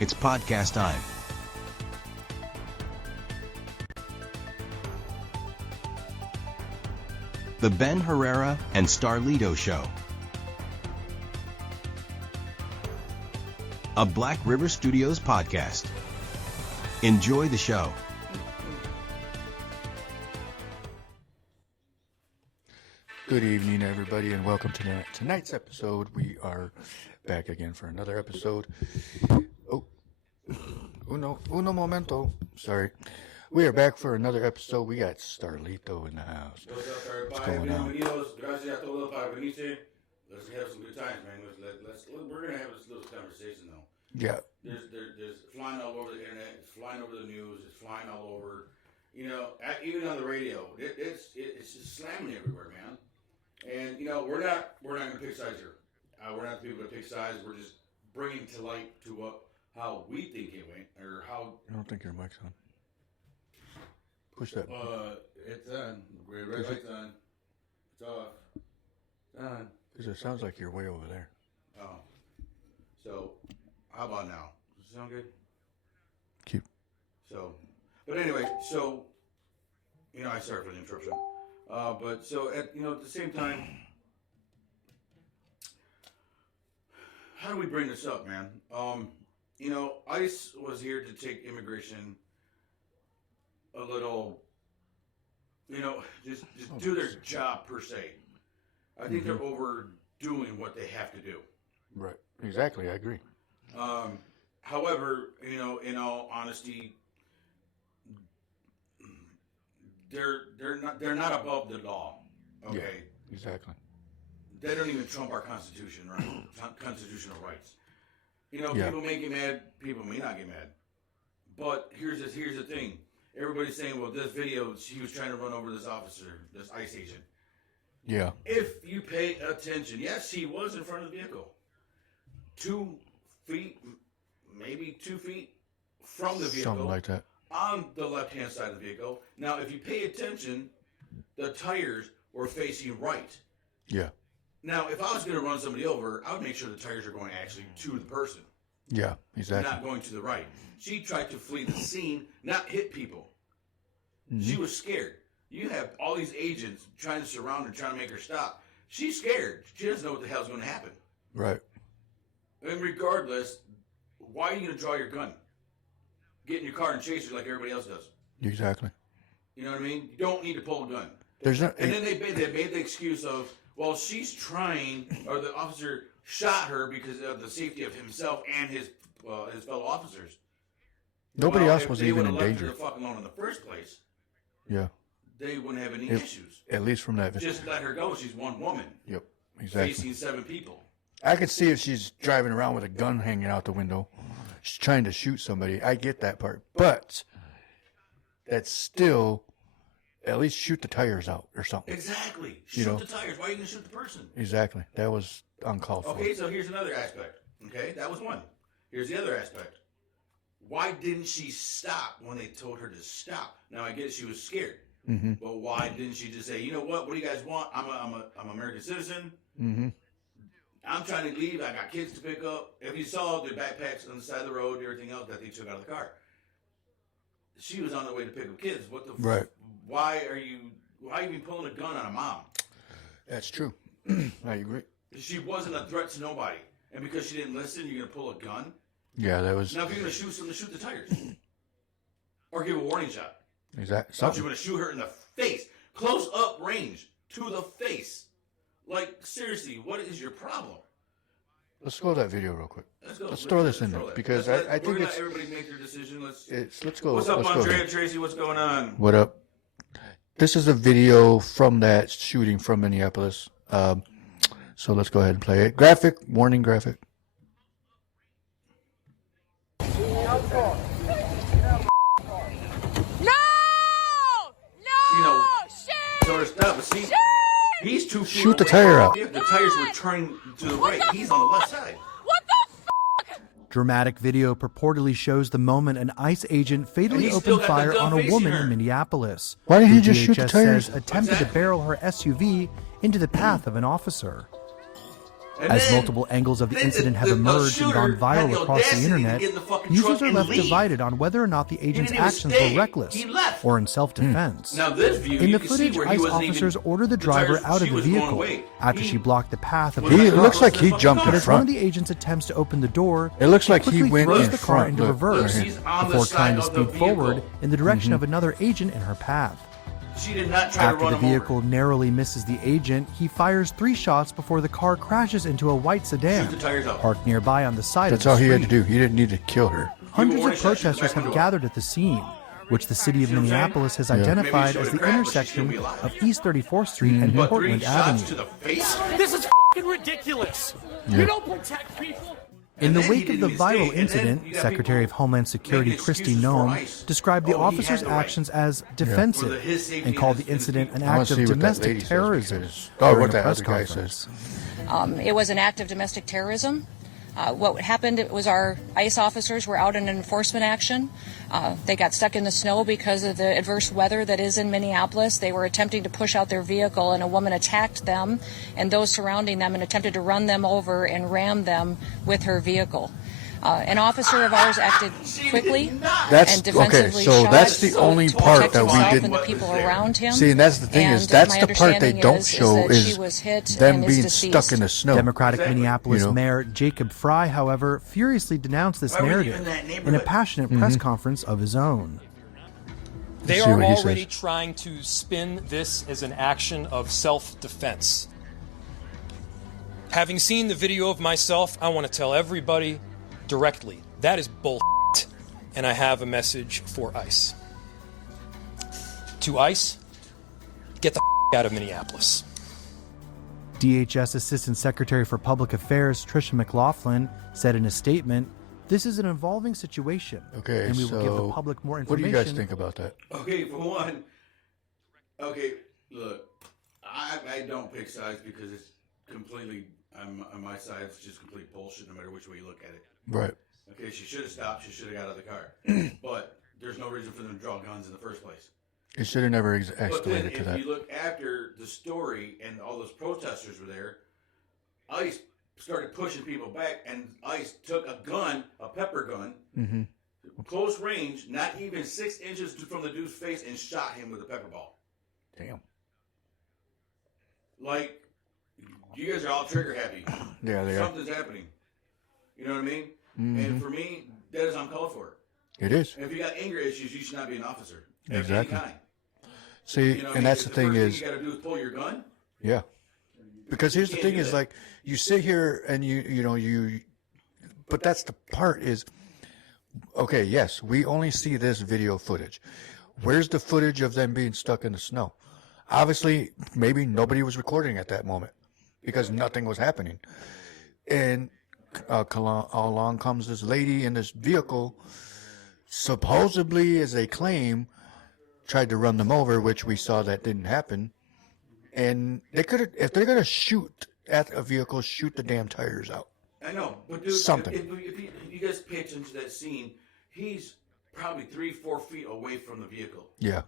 It's podcast time. The Ben Herrera and Starlito Show. A Black River Studios podcast. Enjoy the show. Good evening, everybody, and welcome to tonight's episode. We are back again for another episode. Uno momento. Sorry. We are back for another episode. We got Starlito in the house. What's up, everybody? What's going on? Bienvenidos. Gracias a todos para venirse. Let's have some good times, man. We're gonna have this little conversation, though. Yeah. There's flying all over the internet. It's flying over the news. It's flying all over. You know, even on the radio, it's just slamming everywhere, man. And you know, we're not gonna pick sides here. We're not the people that pick sides. We're just bringing to light to how we think it went, or how. I don't think your mic's on. Push that. It's on. Red light's on. It's off. It's on. Because it sounds like you're way over there. Oh. So, how about now? Does it sound good? Keep. So, but anyway, so, you know, I sorry for the interruption. But so at the same time, how do we bring this up, man? You know, ICE was here to take immigration a little, you know, just do their job per se. I think they're overdoing what they have to do. Right. Exactly. I agree. However, you know, in all honesty, they're not above the law. Okay. Yeah, exactly. They don't even trump our Constitution, right? Constitutional rights. You know, Yeah. people may get mad, people may not get mad. But here's the thing. Everybody's saying, well, this video, he was trying to run over this officer, this ICE agent. Yeah. If you pay attention, yes, he was in front of the vehicle. 2 feet, maybe 2 feet from the vehicle. Something like that. On the left-hand side of the vehicle. Now, if you pay attention, the tires were facing right. Yeah. Now, if I was going to run somebody over, I would make sure the tires are going actually to the person. Yeah, exactly. Not going to the right. She tried to flee the scene, not hit people. Mm-hmm. She was scared. You have all these agents trying to surround her, trying to make her stop. She's scared. She doesn't know what the hell's going to happen. Right. And regardless, why are you going to draw your gun? Get in your car and chase her like everybody else does. Exactly. You know what I mean? You don't need to pull a gun. There's no. And then they made the excuse of, well, she's trying, or the officer shot her because of the safety of himself and his fellow officers. Nobody Well, else if was they even would've in left danger. her the fuck alone in the first place, Yeah. they wouldn't have any issues. At least from that. Just let her go. She's one woman Yep. Exactly. facing 7 people. I could see if she's driving around with a gun hanging out the window, she's trying to shoot somebody. I get that part, but that's still at least shoot the tires out or something. Exactly. You Shoot know. the tires. Why are you going to shoot the person? Exactly. That was uncalled for. Okay, so here's another aspect. Okay, that was one. Here's the other aspect. Why didn't she stop when they told her to stop? Now I get she was scared, but why didn't she just say, you know what? What do you guys want? I'm an American citizen. Mm-hmm. I'm trying to leave. I got kids to pick up. If you saw the backpacks on the side of the road, everything else that they took out of the car, she was on the way to pick up kids. What the? Right. Why are you even pulling a gun on a mom? That's true. I agree. She wasn't a threat to nobody, and because she didn't listen, you're gonna pull a gun. Yeah, that was Now, if you're gonna shoot someone, shoot the tires, or give a warning shot. exactly You're something. gonna shoot her in the face, close up range to the face. Like seriously, what is your problem? Let's go to that video real quick. Let's go. Let's throw this in throw there that. because Let's I think let it's everybody make their decision. let's go. What's up, let's go Andrea there. Tracy? What's going on? What up? This is a video from that shooting from Minneapolis. So let's go ahead and play it. Graphic, warning graphic. No! You know, Shit! so there's that. But see, he's 2 feet. Shoot the away. tire out. The tires were turning to the right. He's on the left side. What the fuck? Dramatic video purportedly shows the moment an ICE agent fatally And he still opened got the fire gun on a facing woman her. in Minneapolis. Why didn't he who just shoot the DHS tires? says attempted to Exactly. barrel her SUV into the path of an officer. As multiple angles of the incident have emerged and gone viral across the internet, users are left divided on whether or not the agent's actions were reckless or in self-defense. Now this view, In you the can see footage, where he ICE wasn't officers even, order the driver out of she the was going vehicle away. after she blocked the path of was the He like, car. looks like he jumped in But as one of front. the agents attempts to open the door, It looks like quickly he went throws in the car front. into Look, reverse right She's on the before side trying to of the speed forward vehicle. in the direction of another agent in her path. She did not try to After run the him vehicle over. narrowly misses the agent, he fires 3 shots before the car crashes into a white sedan Shoot the tires out. parked nearby on the side That's of all the he had to street. do. He didn't need to kill her. Hundreds warning of shots, shoot the protesters back have window. gathered at the scene, which the city of See what I'm saying? Minneapolis has Yeah. identified Maybe as she the showed a crack, but she'd still intersection be alive. of East 34th Street and But 3 Portland shots Avenue. to the face? This is fucking ridiculous. Yeah. You don't protect people. In the And then he wake of the didn't even viral stay, and then incident, you got Secretary of people Homeland Security making Kristi excuses for Noem ICE. described the Oh, he had officers' the right. actions as For defensive his safety and called the and his incident an people. I wanna act of see what that domestic lady says, terrorism. because- during what a that press other guy conference. says. It was an act of domestic terrorism. What happened was our ICE officers were out in an enforcement action. They got stuck in the snow because of the adverse weather that is in Minneapolis. They were attempting to push out their vehicle, and a woman attacked them and those surrounding them and attempted to run them over and ram them with her vehicle. An officer of ours acted quickly That's and defensively okay. So shot that's the only to part protect that we himself didn't and the people around him. see. And that's the thing is And that's my the part they understanding don't is show that is she was hit them and is being deceased. stuck in the snow. Democratic Exactly. Minneapolis You know? Mayor Jacob Fry, however, furiously denounced this Why were you narrative in that in a neighborhood? passionate press conference of his own. They Let's see are what he already says. trying to spin this as an action of self-defense. Having seen the video of myself, I want to tell everybody directly, that is bullshit, and I have a message for ICE. To ICE, get the out of Minneapolis. DHS Assistant Secretary for Public Affairs Tricia McLaughlin said in a statement, "This is an evolving situation, Okay, and we will give the so public more what do information." you guys think about that? Okay, for one, okay, look, I don't pick sides because it's completely, on my side, it's just complete bullshit no matter which way you look at it. Right. Okay, she should have stopped, she should have got out of the car. But there's no reason for them to draw guns in the first place. It should have never But then escalated to if that. you look after the story and all those protesters were there, ICE started pushing people back, and ICE took a gun, a pepper gun, Mm-hmm. close range, not even 6 inches from the dude's face, and shot him with a pepper ball. Damn. Like, you guys are all trigger happy. Yeah, they are. Something's happening. You know what I mean? Mm-hmm. And for me, that is uncalled for. It is. And if you got anger issues, you should not be an officer. Of any Exactly. kind. See, You know what I mean? and that's the thing first is, you got to do is pull your gun. yeah. Because here's the can't thing do is that. like you sit here and you but that's the part is okay, yes, we only see this video footage. Where's the footage of them being stuck in the snow? Obviously, maybe nobody was recording at that moment because nothing was happening. And along comes this lady in this vehicle, supposedly, as they claim, tried to run them over, which we saw that didn't happen. And they could have, if they're going to shoot at a vehicle, shoot the damn tires out. I know, but dude, Something. If you guys pay attention to that scene, he's probably 3-4 feet away from the vehicle, Yeah.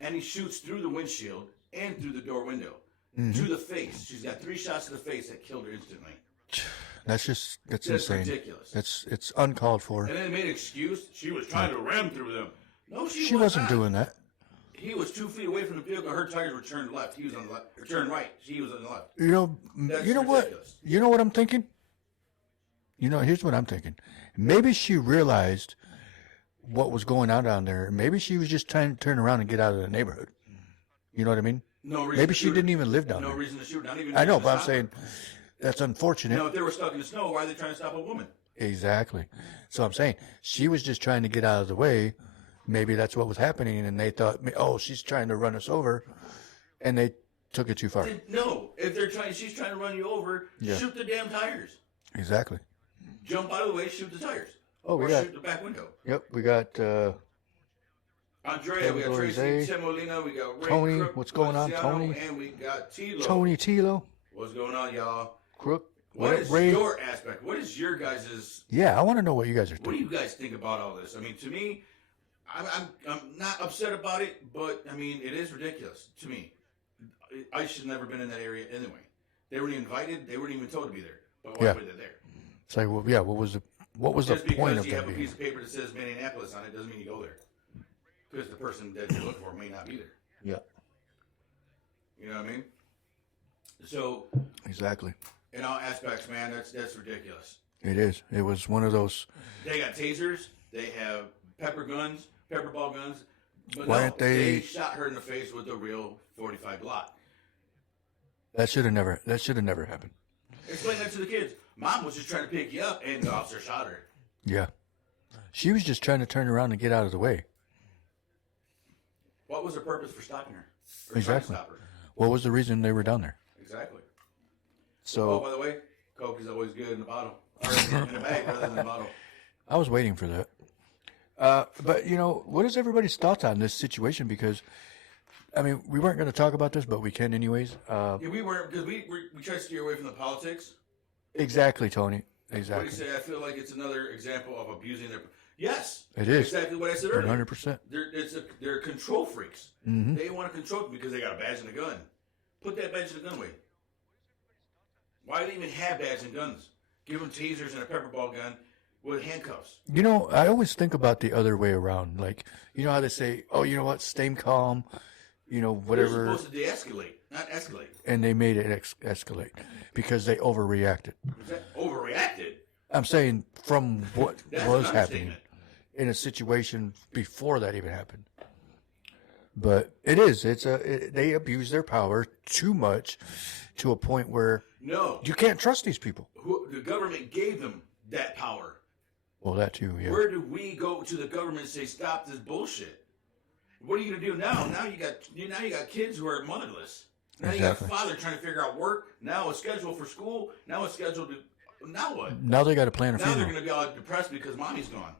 and he shoots through the windshield and through the door window Mm-hmm. to the face. She's got 3 shots to the face that killed her instantly. That's That's insane. ridiculous. It's uncalled for. And then they made an excuse. She was trying to ram through them. No, She was wasn't not. doing that. He was 2 feet away from the vehicle. Her tires were turned left. He was on the left. Or turned right. She was on the left. You know, That's you know what? ridiculous. You know what I'm thinking? You know, here's what I'm thinking. Maybe she realized what was going on down there. Maybe she was just trying to turn around and get out of the neighborhood. You know what I mean? No reason. Maybe to she shoot didn't her. even live down No there. reason to shoot. Not even. I know, reason to but I'm stop saying her. that's unfortunate. Now, if they were stuck in the snow, why are they trying to stop a woman? Exactly. So I'm saying she was just trying to get out of the way. Maybe that's what was happening, and they thought, oh, she's trying to run us over, and they took it too far. No, if she's trying to run you over. Yeah. Shoot the damn tires. Exactly. Jump out of the way. Shoot the tires. Oh, we or got- shoot the back window. Yep, we got Andrea, we got Jose, Tracy Semolina, we got Ray Tony, Crook, what's going on, Luciano, Tony? and we got Tilo. Tony Tilo, What's going on, y'all? Crook, What is Ray. your aspect? What is your guys'? Yeah, I want to know what you guys are What do thinking. you guys think about all this? I mean, to me, I'm not upset about it, but I mean, it is ridiculous to me. I should have never been in that area anyway. They weren't invited. They weren't even told to be there. But why put it there? It's like, well, yeah, what was the point of that? Just because you have a being? piece of paper that says Minneapolis on it doesn't mean you go there. Because the person that you're looking for may not be there. Yeah. You know what I mean? So. Exactly. In all aspects, man, that's ridiculous. It is. It was one of those. They got tasers. They have pepper ball guns. But Why no, aren't they shot her in the face with a real .45 Glock. That should have never happened. Explain that to the kids. Mom was just trying to pick you up, and the officer shot her. Yeah. She was just trying to turn around and get out of the way. What was the purpose for stopping her? Or Exactly. trying to stop her? What was the reason they were down there? Exactly. So. Oh, by the way, Coke is always good in the bottle. Or in the bag rather than in the bottle. I was waiting for that. But, what is everybody's thoughts on this situation? Because, I mean, we weren't going to talk about this, but we can anyways. Yeah, we weren't, because we try to steer away from the politics. Exactly, Tony. What Exactly. do you say? I feel like it's another example of abusing their... Yes. It is. Exactly what I said earlier. 100%. They're control freaks. Mm-hmm. They want to control them because they got a badge and a gun. Put that badge and a gun away. Why do they even have badges and guns? Give them tasers and a pepper ball gun with handcuffs. I always think about the other way around. Like, you know how they say, oh, you know what, stay calm, whatever. They're supposed to de-escalate, not escalate. And they made it escalate because they overreacted. Is that overreacted? I'm saying from what That's was an happening understatement. in a situation before that even happened. But it is. They abuse their power too much to a point where No. you can't trust these people. The government gave them that power. Well, that too, yeah. Where do we go to the government and say, stop this bullshit? What are you going to do now? Now you got kids who are motherless. Now Exactly. you got a father trying to figure out work. Now a schedule for school. Now a schedule to... Now what? Now they got to plan a Now funeral. they're going to be all depressed because mommy's gone.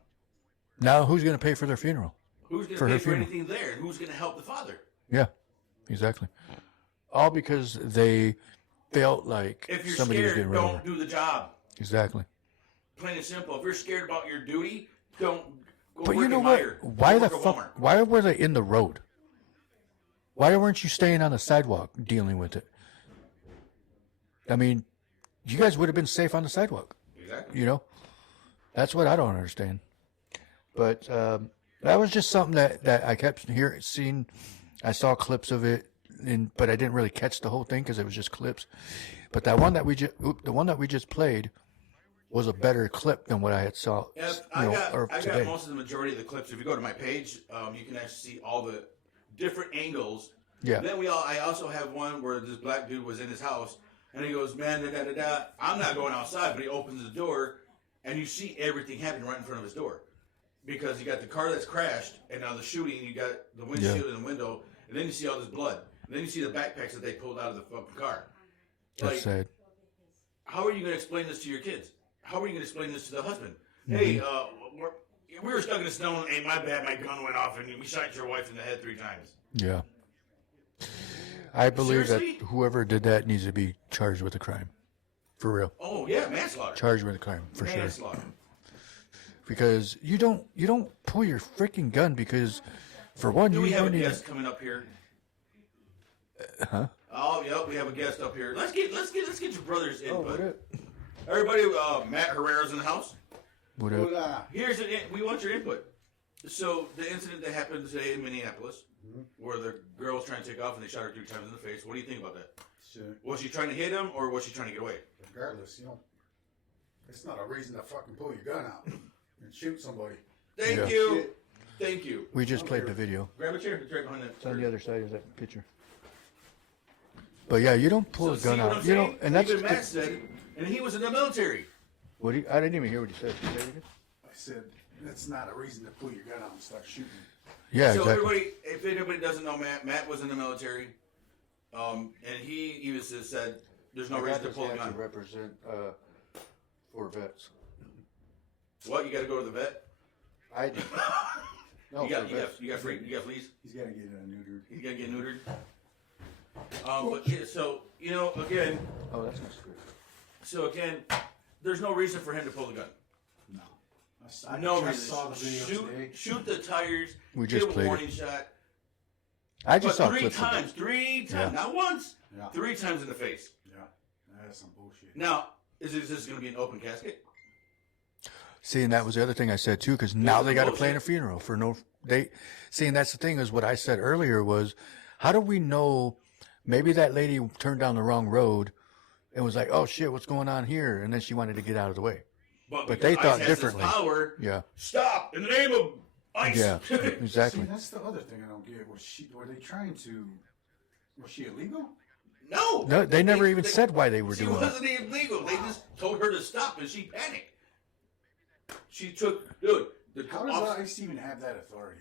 Now who's going to pay for their funeral? Who's going For to her pay for funeral. anything there? And who's going to help the father? Yeah, exactly. All because they felt like If you're somebody was scared, getting run over. don't do the job. Exactly. Plain and simple. If you're scared about your duty, don't go But work you know at what? Meijer. Why Go the work at fuck? Walmart. Why were they in the road? Why weren't you staying on the sidewalk dealing with it? I mean, you guys would have been safe on the sidewalk. Exactly. That's what I don't understand. But that was just something that I kept seeing. I saw clips of it, but I didn't really catch the whole thing because it was just clips. But the one that we just played was a better clip than what I had saw. I got today. most of the majority of the clips. If you go to my page, you can actually see all the different angles. Yeah. Then I also have one where this black dude was in his house, and he goes, "Man, da. I'm not going outside," but he opens the door, and you see everything happening right in front of his door, because you got the car that's crashed, and now the shooting. You got the windshield and the window, and then you see all this blood, and then you see the backpacks that they pulled out of the fucking car. That's sad. How are you going to explain this to your kids? How are you going to explain this to the husband? Hey, we were stuck in the snow, and hey, my bad, my gun went off, and we shot your wife in the head 3 times. Yeah. I believe Seriously? that whoever did that needs to be charged with a crime. For real. Oh yeah, manslaughter. Charged with a crime, for sure. Manslaughter. Because you don't pull your freaking gun because, for one, Do you we have a don't even... guest coming up here? Huh? Oh, yep, we have a guest up here. Let's get your brother's input. what Everybody, Matt Herrera's in the house. What up? We want your input. So the incident that happened today in Minneapolis, where the girl was trying to take off and they shot her 3 times in the face. What do you think about that? Shit. Was she trying to hit him or was she trying to get away? Regardless, it's not a reason to fucking pull your gun out and shoot somebody. Thank Yeah. you. Shit. Thank you. We just played the video. Grab a chair. It's right behind that. It's on the other side of that picture. But yeah, you don't pull a gun see what out. I'm You know, saying? and that's... Even Matt said, and he was in the military. I didn't even hear what you said. Say it again? I said, that's not a reason to pull your gun out and start shooting. Yeah, So exactly. if anybody doesn't know Matt was in the military, and he even said there's no reason to pull a gun. represent for vets. What? You got to go to the vet? I do. No, you got for vets. fleas? He's got to get neutered. You got to get neutered. But yeah, so again. Oh, that's not scary. So again, there's no reason for him to pull the gun. No. I No just reason. saw the video today. Shoot the tires. We just give a played it. warning shot. I just But saw clips of it. three times, Yeah. not once. Yeah. 3 times in the face. Yeah. That's some bullshit. Now, Is this going to be an open casket? See, and that was the other thing I said too, because now they got to plan a funeral for no date. See, and that's the thing is what I said earlier was, how do we know? Maybe that lady turned down the wrong road and was like, "Oh shit, what's going on here?" And then she wanted to get out of the way. But they thought ICE has differently. This power, Yeah. Stop in the name of ICE. Yeah, exactly. See, that's the other thing I don't get. Were they trying to? Was she illegal? No, They never even said why they were doing it. She wasn't even legal. They just told her to stop, and she panicked. She took, dude. How does ICE even have that authority?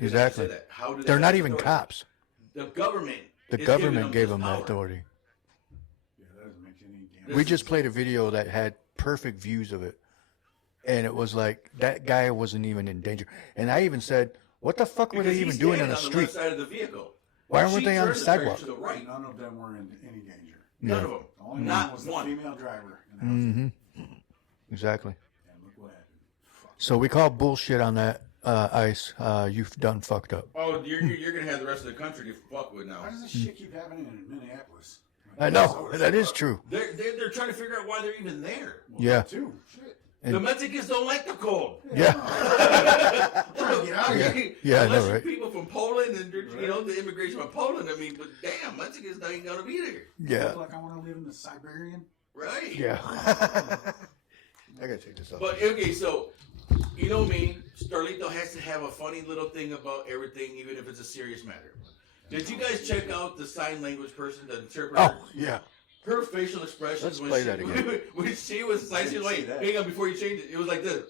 Exactly. How do they They're not have even authority? cops. The government. The is government gave this them that power. authority. Yeah, that doesn't make any damn We just played a video that had perfect views of it. And it was like, that guy wasn't even in danger. And I even said, what the fuck were they Because even he's doing on standing the left street? side of the vehicle. Why She weren't they on the turned trailer sidewalk? To the right. None of them were in any danger. None of them. The only Not one was the one. female driver. In the house. Exactly. And look what happened. Fuck. So we call bullshit on that, ICE. You've done fucked up. Oh, you're going to have the rest of the country to fuck with now. Why does this shit keep happening in Minneapolis? I know. That is true. They're trying to figure out why they're even there. Yeah. Too. Shit. The Mexicans don't like the cold. Yeah. Trying to get out of here. Yeah, I Unless know, you're right? people from Poland and the immigration from Poland. I mean, but damn, Mexicans ain't gonna be there, Yeah. Look like I want to live in the Siberian. right? Yeah. I gotta take this off. But okay, so you know me, Starlito has to have a funny little thing about everything, even if it's a serious matter. Did you guys check out the sign language person, the interpreter? Oh, yeah. Her facial expressions Let's when play she, that again. when she was like, she was like, hang on before you change it. It was like this.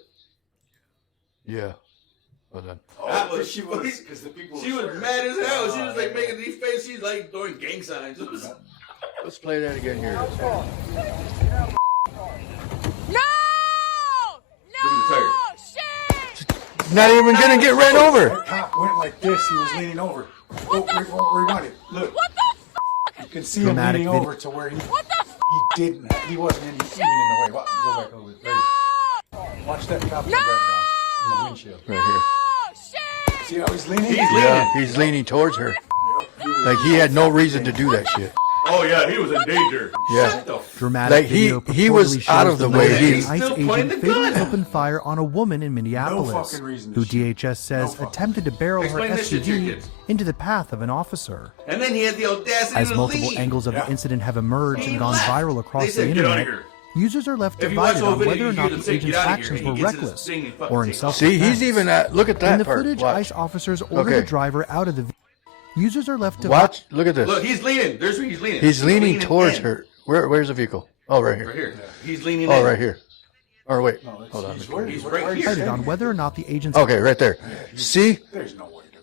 Yeah. Well done. That Because she was, because the people. She were was swearing. mad as hell. She was like yeah. making these faces. She's like throwing gang signs. It was, Let's play that again here. No! Look at the tire. Shit! Not even gonna get ran over. That cop went like this. He was leaning over. Rewind it. Look. What the You can see Dramatic him leaning video. over to where he What the he didn't. He wasn't even in the way. Go back a little bit. There you go. Watch that cop in the background in the windshield. Right here. Oh, shit! See how he's leaning? Yeah, he's leaning towards her. Like he had no reason to do that shit. oh yeah, he was in danger. Yeah. Shut the f- Dramatic Like, video he was purportedly out shows of the the way. Mexican He's ICE still pointing agent the fatally gun. opened fire on a woman in Minneapolis, fucking reason who to shoot. DHS says fucking attempted to barrel her Explain this shit to your SUV kids. into the path of an officer. And then he had the audacity As to multiple leave. angles of the incident have emerged He and gone left. viral across They said, the "Get outta internet, here." users are left If you watch divided the whole on video, whether or you not hear the them say, agent's "Get outta here." actions He were gets his reckless thing and fucking or in takes off. self-defense. See, he's even look at that In the part. footage, Watch. ICE officers ordered Okay. the driver out of the vehicle. Users are left divided. Watch. Look at this. Look, he's leaning. There's where he's leaning. He's leaning towards in. her. Where's the vehicle? Oh, right Right here. here. He's leaning Oh, in. right here. Or wait. No, that's- Hold on. he's where- He's where- right where here. he's on whether or not the agent's Okay, right there. See, There's no way, dude.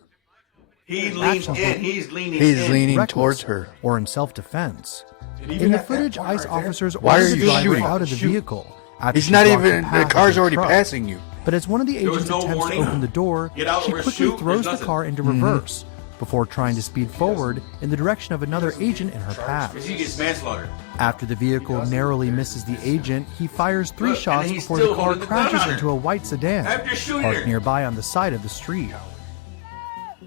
He leaned Actions in. were- He's leaning he's in. leaning reckless towards her. or in self-defense. And even In the at that footage, point ICE right there, officers Why ordered are the you driver shooting? out of the Shoot. vehicle. after He's she not blocked even. path The of car's her already truck. passing you. But as one of the There was agents no attempts warning. to open the door, Get out she or quickly shoot. throws There's the car into Mm-hmm. reverse before trying to speed forward in the direction of another agent in her path. Because he gets manslaughter. After the vehicle narrowly misses the agent, he fires three Look, shots and he's before the still car holding the gun crashes on her. into a white sedan After shooting parked her. nearby on the side of the street.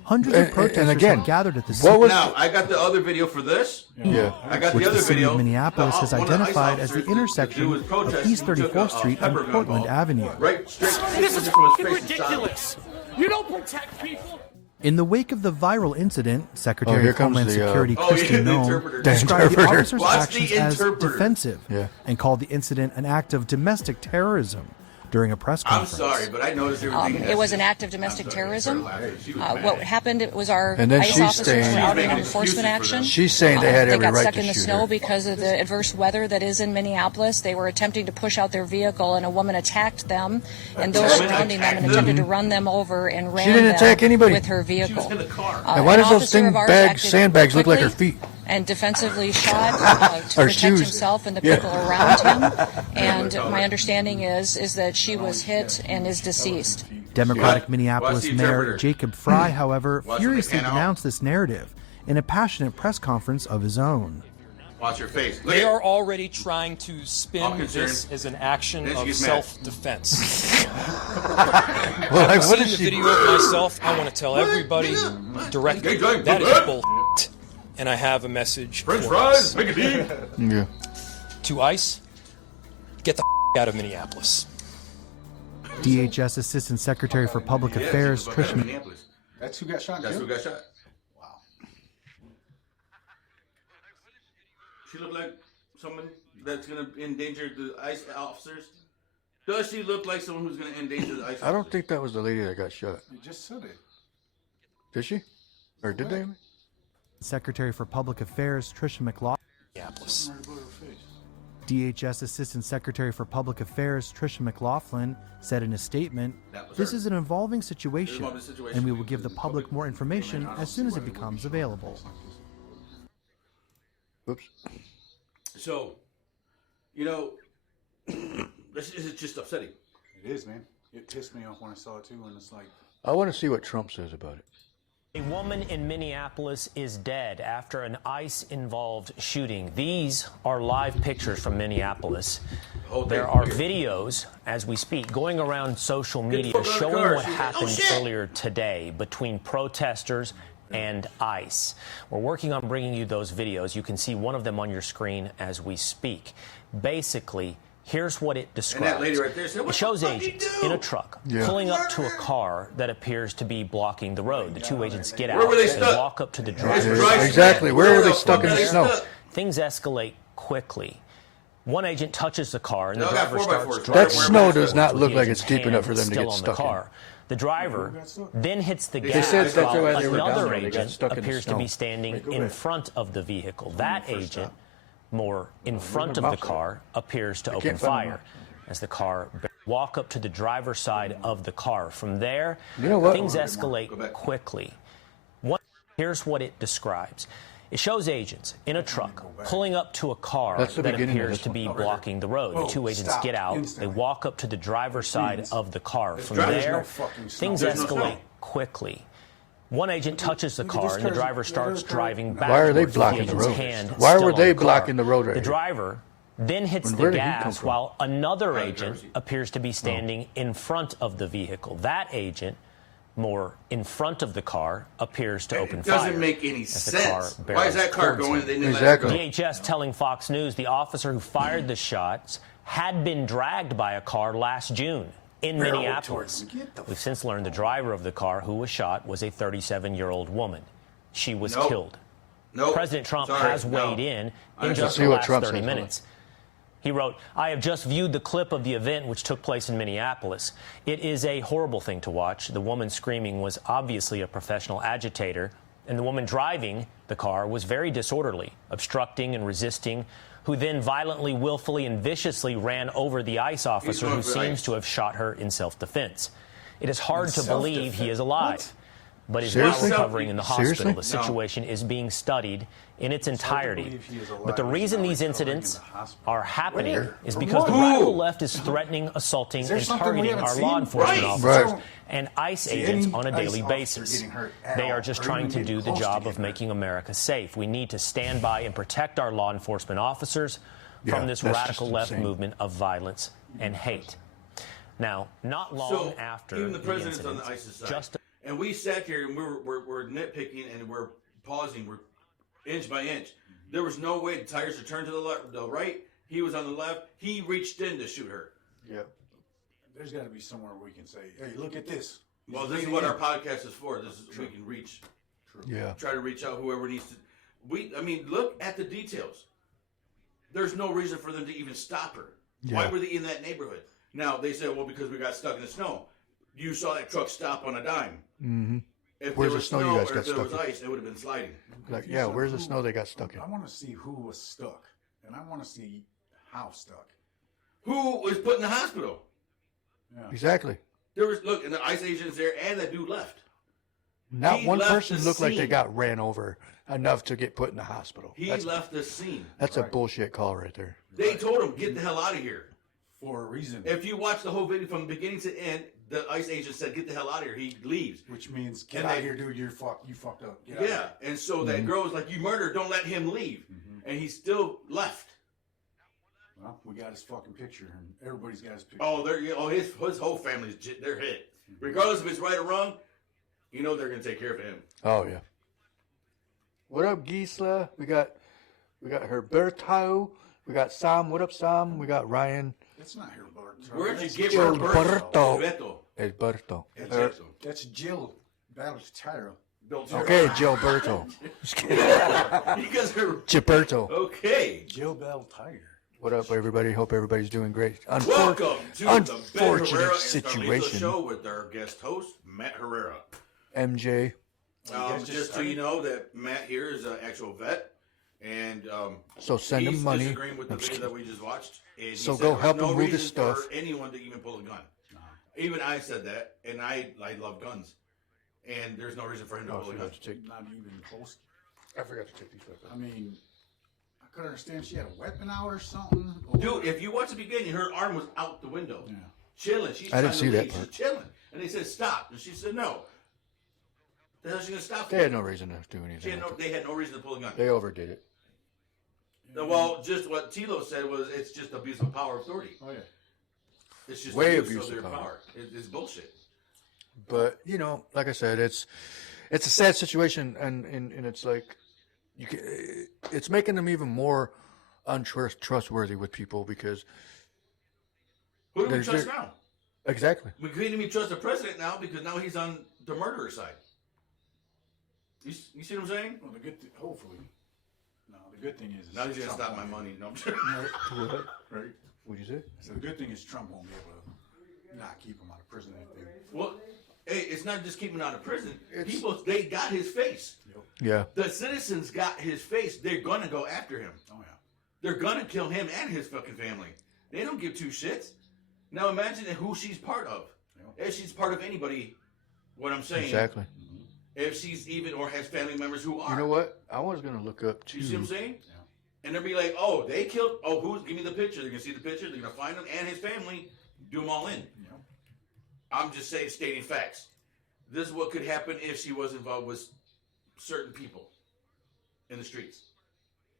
Hundreds of And protesters again, have gathered at the what scene. was- Now, I got the other video for this. Yeah. I got which the other the city video. of Minneapolis has One of the ICE identified as the officers, dude intersection was of protesting. East He took 34th a Street and pepper gun Portland ball Avenue. Right straight This is from his fucking face and shot him. ridiculous. You don't protect people. In the wake of the viral incident, Secretary here of comes Homeland the, Security Oh, Kristi yeah, the Noem interpreter. described the interpreter. officer's Watch the actions as interpreter. defensive Yeah. and called the incident an act of domestic terrorism during a press I'm conference. sorry, but I noticed everything. It was an act of domestic terrorism. What happened, it was our And then ICE she's officers saying- were out in She's making enforcement excuses for action. them. She's saying they had They every got right stuck to in the shoot snow her. because of the adverse weather that is in Minneapolis. They were attempting to push out their vehicle, and a woman attacked them and those woman surrounding them and attacked attempted to them? run them over and ran didn't them attack anybody. with her She was vehicle. in the car. And why An does those officer of ours bags, acted sandbags look like her quickly feet? and defensively shot to Or protect shoes. himself and the Yeah. people around him. And my understanding is that she was hit and is deceased. Democratic Watch Minneapolis the Mayor interpreter. Jacob Fry, however, Watch furiously the pan out. denounced this narrative in a passionate press conference of his own. Watch your face. Look They at are already trying to I'm spin concerned. this as an action Then she of gets mad. self-defense. Well, like, I've what seen is the she? video of myself. I want to tell everybody directly that is bull. And I have a message French for fries, us. make it deep. Yeah. to ICE, get the out of Minneapolis. DHS Assistant Secretary for Public Affairs Trish. That's who got shot. That's too? who got shot. Wow. She look like someone that's gonna endanger the ICE officers. Does she look like someone who's gonna endanger the ICE officers? I don't think that was the lady that got shot. You just said it. Did she? Or did they? Secretary for Public Affairs Tricia McLaughlin. Minneapolis. DHS Assistant Secretary for Public Affairs Tricia McLaughlin said in a statement, "This is an evolving situation, and we will give the public more information as soon as it becomes available." Oops. So, this is just upsetting. It is, man. It pissed me off when I saw it too, and it's like. I want to see what Trump says about it. A woman in Minneapolis is dead after an ICE-involved shooting. These are live pictures from Minneapolis. There are videos, as we speak, going around social media showing what happened earlier today between protesters and ICE. We're working on bringing you those videos. You can see one of them on your screen as we speak. Basically, here's what it describes. And that lady right there said, it shows agents in a truck pulling up to a car that appears to be blocking the road. The two agents get out and walk up to the driver's side. Exactly. Where were they stuck in the snow? Things escalate quickly. One agent touches the car and the driver starts driving. That snow does not look like it's deep enough for them to get stuck in. The driver then hits the gas They said that's while why they were down another there. They got agent stuck in the appears to snow. be standing in front of the vehicle. That agent, more in front of the car, appears to open fire as the car walk up to the driver's side of the car. From there, things escalate quickly. Here's what it describes. It shows agents in a truck pulling up to a car that appears to be blocking the road. The two agents get out. They walk up to the driver's side of the car. From there, things escalate quickly. One agent touches the car and the driver starts driving backwards. Why are they blocking the road? Why were they blocking the road right The here? driver then hits the gas while another agent appears to be standing in front of the vehicle. That agent, more in front of the car, appears to open fire. It doesn't make any sense. Why is that car going? Exactly. DHS telling Fox News the officer who fired the shots had been dragged by a car last June in Minneapolis. We've since learned the driver of the car who was shot was a 37-year-old woman. She was killed. President Trump has weighed in just the last 30 minutes. He wrote, "I have just viewed the clip of the event which took place in Minneapolis. It is a horrible thing to watch. The woman screaming was obviously a professional agitator, and the woman driving the car was very disorderly, obstructing and resisting, who then violently, willfully, and viciously ran over the ICE officer who seems to have shot her in self-defense. It is hard to believe he is alive, but is now recovering in the hospital. The situation is being studied in its entirety. But the reason these incidents are happening is because the radical left is threatening, assaulting, and targeting our law enforcement officers and ICE agents on a daily basis. They are just trying to do the job of making America safe. We need to stand by and protect our law enforcement officers from this radical left movement of violence and hate." Now, not long after even the president's incident, on the ISIS side. And we sat here and we're nitpicking and we're pausing. We're inch by inch. There was no way the tires should turn to the right. He was on the left. He reached in to shoot her. Yeah. There's got to be somewhere we can say, "Hey, look at this." Well, this is what our podcast is for. This is we can reach. Yeah. Try to reach out whoever needs to. I mean, look at the details. There's no reason for them to even stop her. Yeah. Why were they in that neighborhood? Now they said, well, because we got stuck in the snow. You saw that truck stop on a dime. Mm-hmm. If Where's there the was snow you guys got if there stuck was in? ice, it would have been sliding. Like, yeah, where's the snow they got stuck in? I want to see who was stuck, and I want to see how stuck. Who was put in the hospital? Yeah. Exactly. There was and the ICE agents there, and that dude left. Not one left person the looked like they scene. got ran over enough to get put in the hospital. He left the scene. That's a bullshit call right there. They told him, get the hell out of here. For a reason. If you watch the whole video from beginning to end, the ICE agent said, get the hell out of here. He leaves. Which means, get out of here, dude. You fucked up. Get out of Yeah. here. And so that girl was like, you murdered, don't let him leave. And he still left. Well, we got his fucking picture, and everybody's got his picture. Oh, his whole family's they're hit. Regardless if it's right or wrong, you know they're gonna take care of him. Oh yeah. What up, Gisela? We got Herberto. We got Sam. What up, Sam? We got Ryan. That's not Herberto. Where'd you get Roberto? Alberto. That's Jill Baltara. Okay, Gilberto. Just kidding. You guys are Gilberto. okay. Jill Baltire. What up, everybody? Hope everybody's doing great. Welcome to the Ben Herrera Unfortunate and situation. Starlito show with our guest host, Matt Herrera. MJ. Just so you know that Matt here is an actual vet, and So send him he's money. disagreeing with the I'm just video kidding. that we just watched. And he So said go there's help no him move his reason stuff. for anyone to even pull a gun. Even I said that, and I love guns, and there's no reason for him to pull a gun. Not even close. I forgot to take these weapons. I mean, I could understand she had a weapon out or something. Dude, if you watch the beginning, her arm was out the window, Yeah. chilling. She's I didn't trying see to that leave. part. She's chilling, and they said stop, and she said no. The hell she gonna stop? They for? had no reason to do anything. They had no reason to pull a gun. They overdid it. Well, just what Tilo said was it's just abuse of power authority. Oh, yeah. It's just Way abuse abuse of of their power. power. It's bullshit. But you know, like I said, it's a sad situation, and it's like it's making them even more untrustworthy with people because Who do we There's- trust there- now? exactly. We can't even trust the president now because now he's on the murderer side. You see what I'm saying? Well, hopefully. No, the good thing is. Now he's gonna Trump stop my won't- money. No, I'm Right? What'd you say? So the good thing is Trump won't be able to not keep him out of prison. I think. Well, hey, it's not just keeping him out of prison. They got his face. Yeah. The citizens got his face. They're gonna go after him. Oh yeah. They're gonna kill him and his fucking family. They don't give two shits. Now imagine who she's part of. If she's part of anybody, what I'm saying. Exactly. If she's even or has family members who are. You know what? I was gonna look up too. You see what I'm saying? Yeah. And they'll be like, oh, they killed. Oh, who's? Give me the picture. They're gonna see the picture. They're gonna find him and his family. Do them all in. Yeah. I'm just saying, stating facts. This is what could happen if she was involved with certain people in the streets.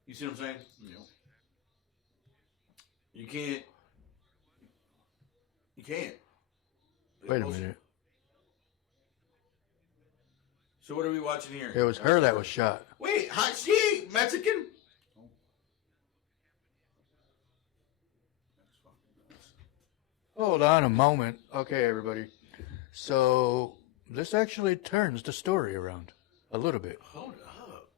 You see what I'm saying? Yeah. You can't. You can't. Wait a minute. So what are we watching here? It was her that was shot. Wait, hot she Mexican? Hold on a moment. Okay, everybody. So this actually turns the story around a little bit. Hold up.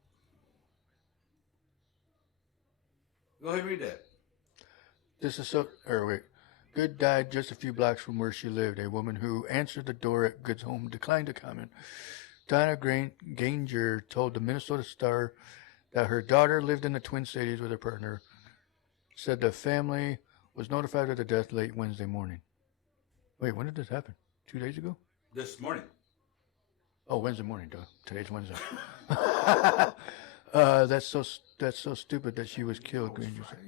Go ahead and read that. This is so. Or wait. Good died just a few blocks from where she lived. A woman who answered the door at Good's home declined to comment. Donna Granger told the Minnesota Star that her daughter lived in the Twin Cities with her partner. Said the family was notified of the death late Wednesday morning. Wait, when did this happen? 2 days ago? This morning. Oh, Wednesday morning, duh. Today's Wednesday. That's so stupid that she was killed, Granger said.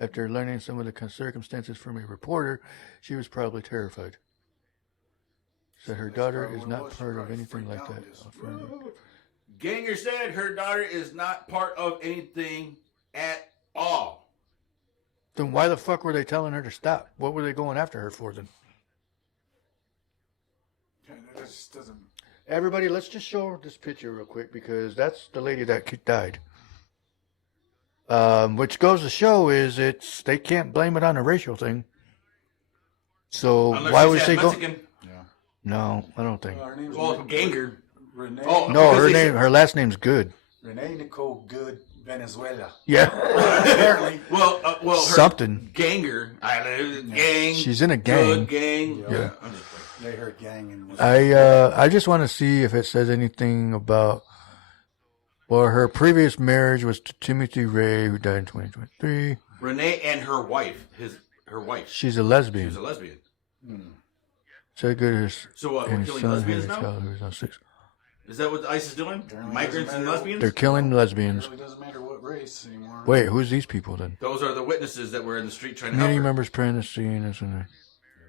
After learning some of the circumstances from a reporter, she was probably terrified. Said her daughter is not part of anything like that. Ganger said her daughter is not part of anything at all. Then why the fuck were they telling her to stop? What were they going after her for then? Yeah, that just doesn't. Everybody, let's just show this picture real quick because that's the lady that died. Which goes to show is they can't blame it on a racial thing. So Unless why she's would half they go? Mexican. No, I don't think. Her name's Well, Ganger. Renee. Oh, No, because they her last name's Good. Renee Nicole Good, Venezuela. Yeah, Apparently. Well, her something. Ganger. I live gang. She's in a gang. Good gang. Yeah. I'm just playing. They heard gang and. I just want to see if it says anything about. Well, her previous marriage was to Timothy Ray, who died in 2023. Renee and her wife. Her wife. She's a lesbian. She's a lesbian. So good as So what? We're and his killing son lesbians had a now? child who was now 6. Is that what ICE is doing? Apparently Migrants doesn't and matter. lesbians? They're killing lesbians. It really doesn't matter what race anymore. Wait, who's these people then? Those are the witnesses that were in the street trying to help Community her. members praying to see and this and that.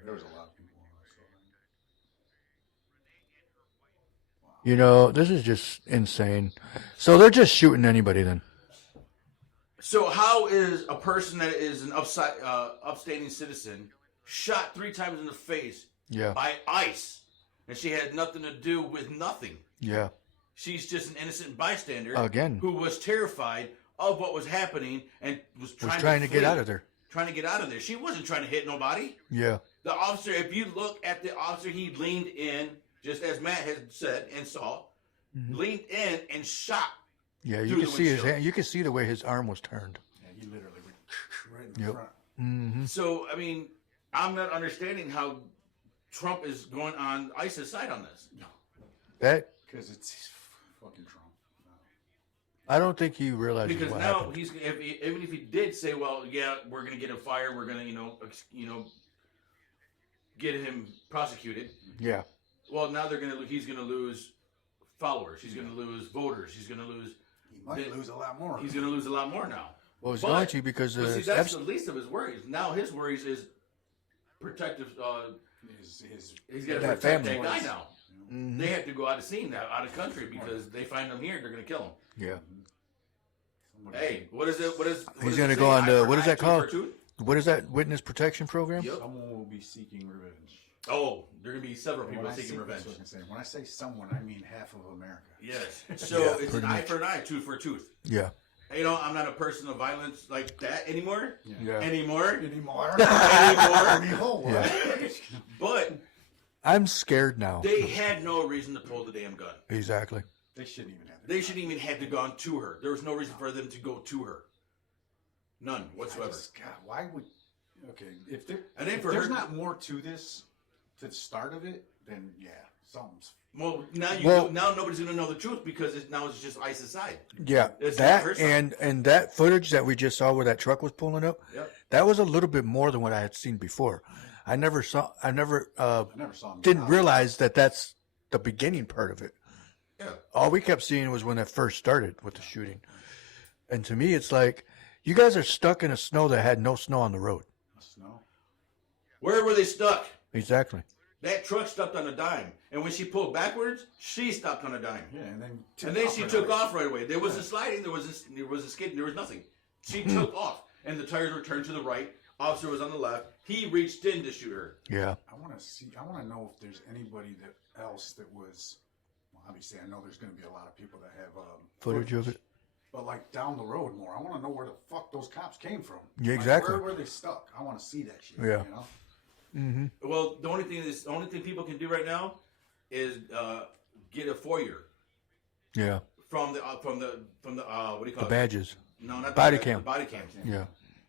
There was a lot of people on that show. You know, this is just insane. So they're just shooting anybody then. So how is a person that is an upstanding citizen shot 3 times in the face Yeah. by ICE, and she had nothing to do with nothing? Yeah. She's just an innocent bystander Again. who was terrified of what was happening and was trying to get out of there. Trying to get out of there. She wasn't trying to hit nobody. Yeah. The officer, if you look at the officer, he leaned in, just as Matt had said and saw, leaned in and shot. Yeah, you can see his hand. You can see the way his arm was turned. Yeah, he literally went right in the front. Mm-hmm. So, I mean, I'm not understanding how Trump is going on ISIS side on this. No. That because it's fucking Trump. I don't think he realizes because what now happened. he's even if he did say, well, yeah, we're going to get him fired, we're going to get him prosecuted. Yeah. Well, now he's going to lose followers. He's going to lose voters. He's going to lose. He might lose a lot more. He's going to lose a lot more now. Well, it's going to because see, that's the least of his worries. Now his worries is protective. He's got to protect that guy now. Mm-hmm. They have to go out of scene now, out of country, because they find him here, they're going to kill him. Yeah. Hey, what is it? He's going to go on to, what is that called? What is that, witness protection program? Yep. Someone will be seeking revenge. Oh, there are going to be several people seeking revenge. When I say someone, I mean half of America. Yes. So it's an eye for an eye, tooth for a tooth. Yeah. I'm not a person of violence like that anymore. Yeah. Anymore. Yeah. But I'm scared now. They had no reason to pull the damn gun. Exactly. They shouldn't even have. They shouldn't even have to gone to her. There was no reason for them to go to her. None whatsoever. God, why would? Okay, if there's not more to this, to the start of it, then yeah, something's. Well, now nobody's going to know the truth because now it's just ISIS side. Yeah, that and that footage that we just saw where that truck was pulling up, that was a little bit more than what I had seen before. I never saw didn't realize that that's the beginning part of it. Yeah. All we kept seeing was when it first started with the shooting. And to me, it's like, you guys are stuck in a snow that had no snow on the road. Snow? Where were they stuck? Exactly. That truck stopped on a dime. And when she pulled backwards, she stopped on a dime. Yeah, and then she took off right away. There wasn't sliding, there wasn't skidding, there was nothing. She took off. And the tires were turned to the right. Officer was on the left. He reached in to shoot her. Yeah. I want to know if there's anybody else that was. Well, obviously, I know there's going to be a lot of people that have footage of it. But like down the road more, I want to know where the fuck those cops came from. Yeah, exactly. Where were they stuck? I want to see that shit. Yeah. You know? Mm-hmm. Well, the only thing people can do right now is get a FOIA. Yeah. From the what do you call it? The badges. No, not body the cam. The body cams. Yeah.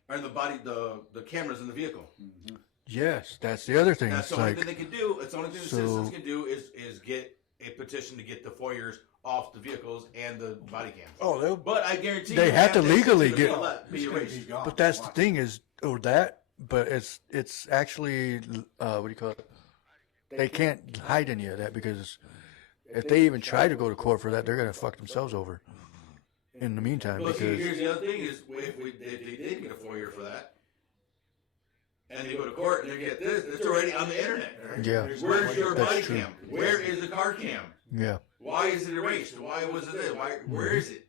Or the cameras in the vehicle. Mm-hmm. Yes, that's the other thing. That's the only thing they can do. It's the only thing the citizens can do is get a petition to get the FOIAs off the vehicles and the body cams. Oh, but I guarantee they have to legally get. Be erased. But that's the thing is, but it's actually what do you call it? They can't hide any of that because if they even try to go to court for that, they're gonna fuck themselves over. In the meantime, well, because here's the other thing is if they did get a FOIA for that, and they go to court and they get this, it's already on the internet. Yeah. Where's your body cam? Where is the car cam? Yeah. Why is it erased? Why was it there? Where is it?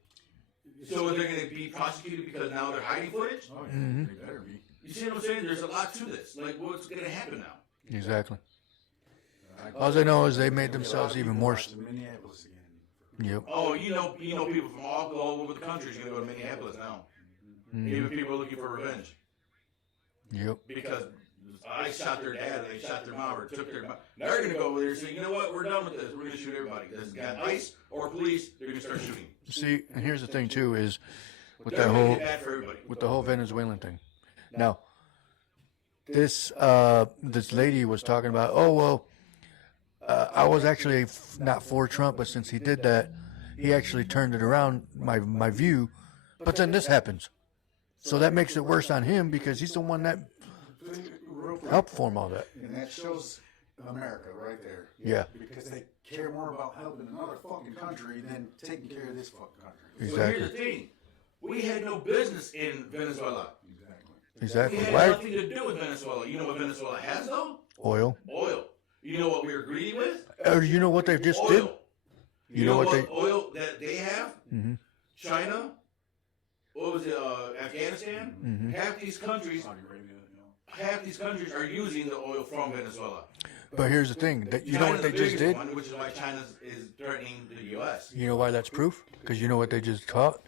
So are they going to be prosecuted because now they're hiding footage? Oh, yeah. They better be. You see what I'm saying? There's a lot to this. Like, what's going to happen now? Exactly. All I know is they made themselves even more. Minneapolis again. Yep. Oh, you know, people from all over the country are going to go to Minneapolis now. Mm-hmm. Even people are looking for revenge. Yep. Because I shot their dad, they shot their mom, or took their mom. They're going to go over there and say, you know what, we're done with this. We're going to shoot everybody. This got ICE or police, they're going to start shooting. See, and here's the thing too is with the whole Venezuelan thing. Now, this lady was talking about, I was actually not for Trump, but since he did that, he actually turned it around, my view. But then this happens. So that makes it worse on him because he's the one that helped form all that. And that shows America right there. Yeah. Because they care more about helping another fucking country than taking care of this fucking country. Exactly. Well, here's the thing. We had no business in Venezuela. Exactly. We had nothing to do with Venezuela. You know what Venezuela has, though? Oil. You know what we were greedy with? You know what they just did? You know what oil that they have? Mm-hmm. China? What was it? Afghanistan? Mm-hmm. Half these countries are using the oil from Venezuela. But here's the thing. You know what they just did? One, which is why China is threatening the U.S. You know why that's proof? Because you know what they just caught?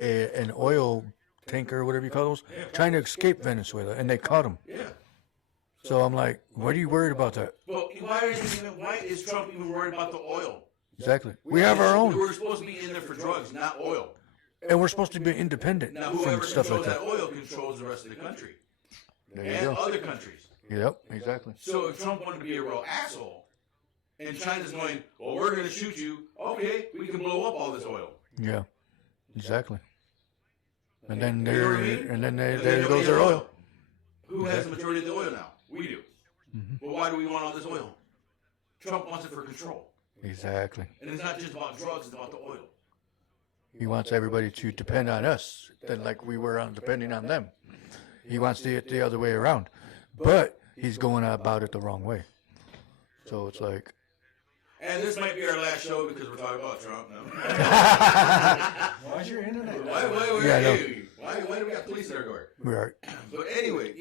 an oil tanker, whatever you call those, trying to escape Venezuela, and they caught him. Yeah. So I'm like, what are you worried about that? Well, why is Trump even worried about the oil? Exactly. We have our own. We're supposed to be in there for drugs, not oil. And we're supposed to be independent Now, from whoever stuff like controls that. that oil controls the rest of the country. There you And go. other countries. Yep, exactly. So if Trump wanted to be a real asshole, and China's going, well, we're going to shoot you, okay, we can blow up all this oil. Yeah, exactly. And then You know what I mean? there goes their oil. Who has the majority of the oil now? We do. Well, why do we want all this oil? Trump wants it for control. Exactly. And it's not just about drugs, it's about the oil. He wants everybody to depend on us, then like we were on depending on them. He wants it the other way around, but he's going about it the wrong way. So it's like. And this might be our last show because we're talking about Trump now. Why's your internet? Why do we have police in our door? Right. But anyway,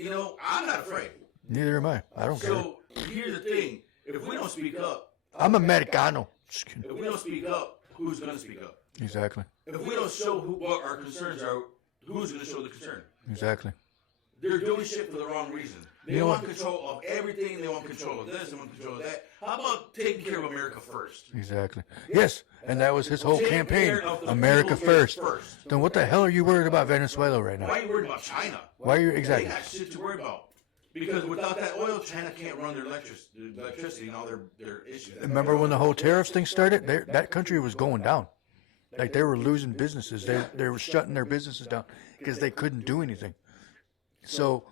I'm not afraid. Neither am I. I don't care. So here's the thing: if we don't speak up, I'm Americano. if we don't speak up, who's going to speak up? Exactly. If we don't show what our concerns are, who's going to show the concern? Exactly. They're doing shit for the wrong reason. They You know want what? control of everything. They want control of this. They want control of that. How about taking care of America first? Exactly. Yes, and that was his whole Take campaign. care of the America people here first. first. Then what the hell are you worried about Venezuela right Why now? are you worried about China? Why are you They exactly? got shit to worry about. Because without that oil, China can't run their electricity and all their issues. Remember when the whole tariffs thing started? That country was going down. Like they were losing businesses. They were shutting their businesses down because they couldn't do anything. So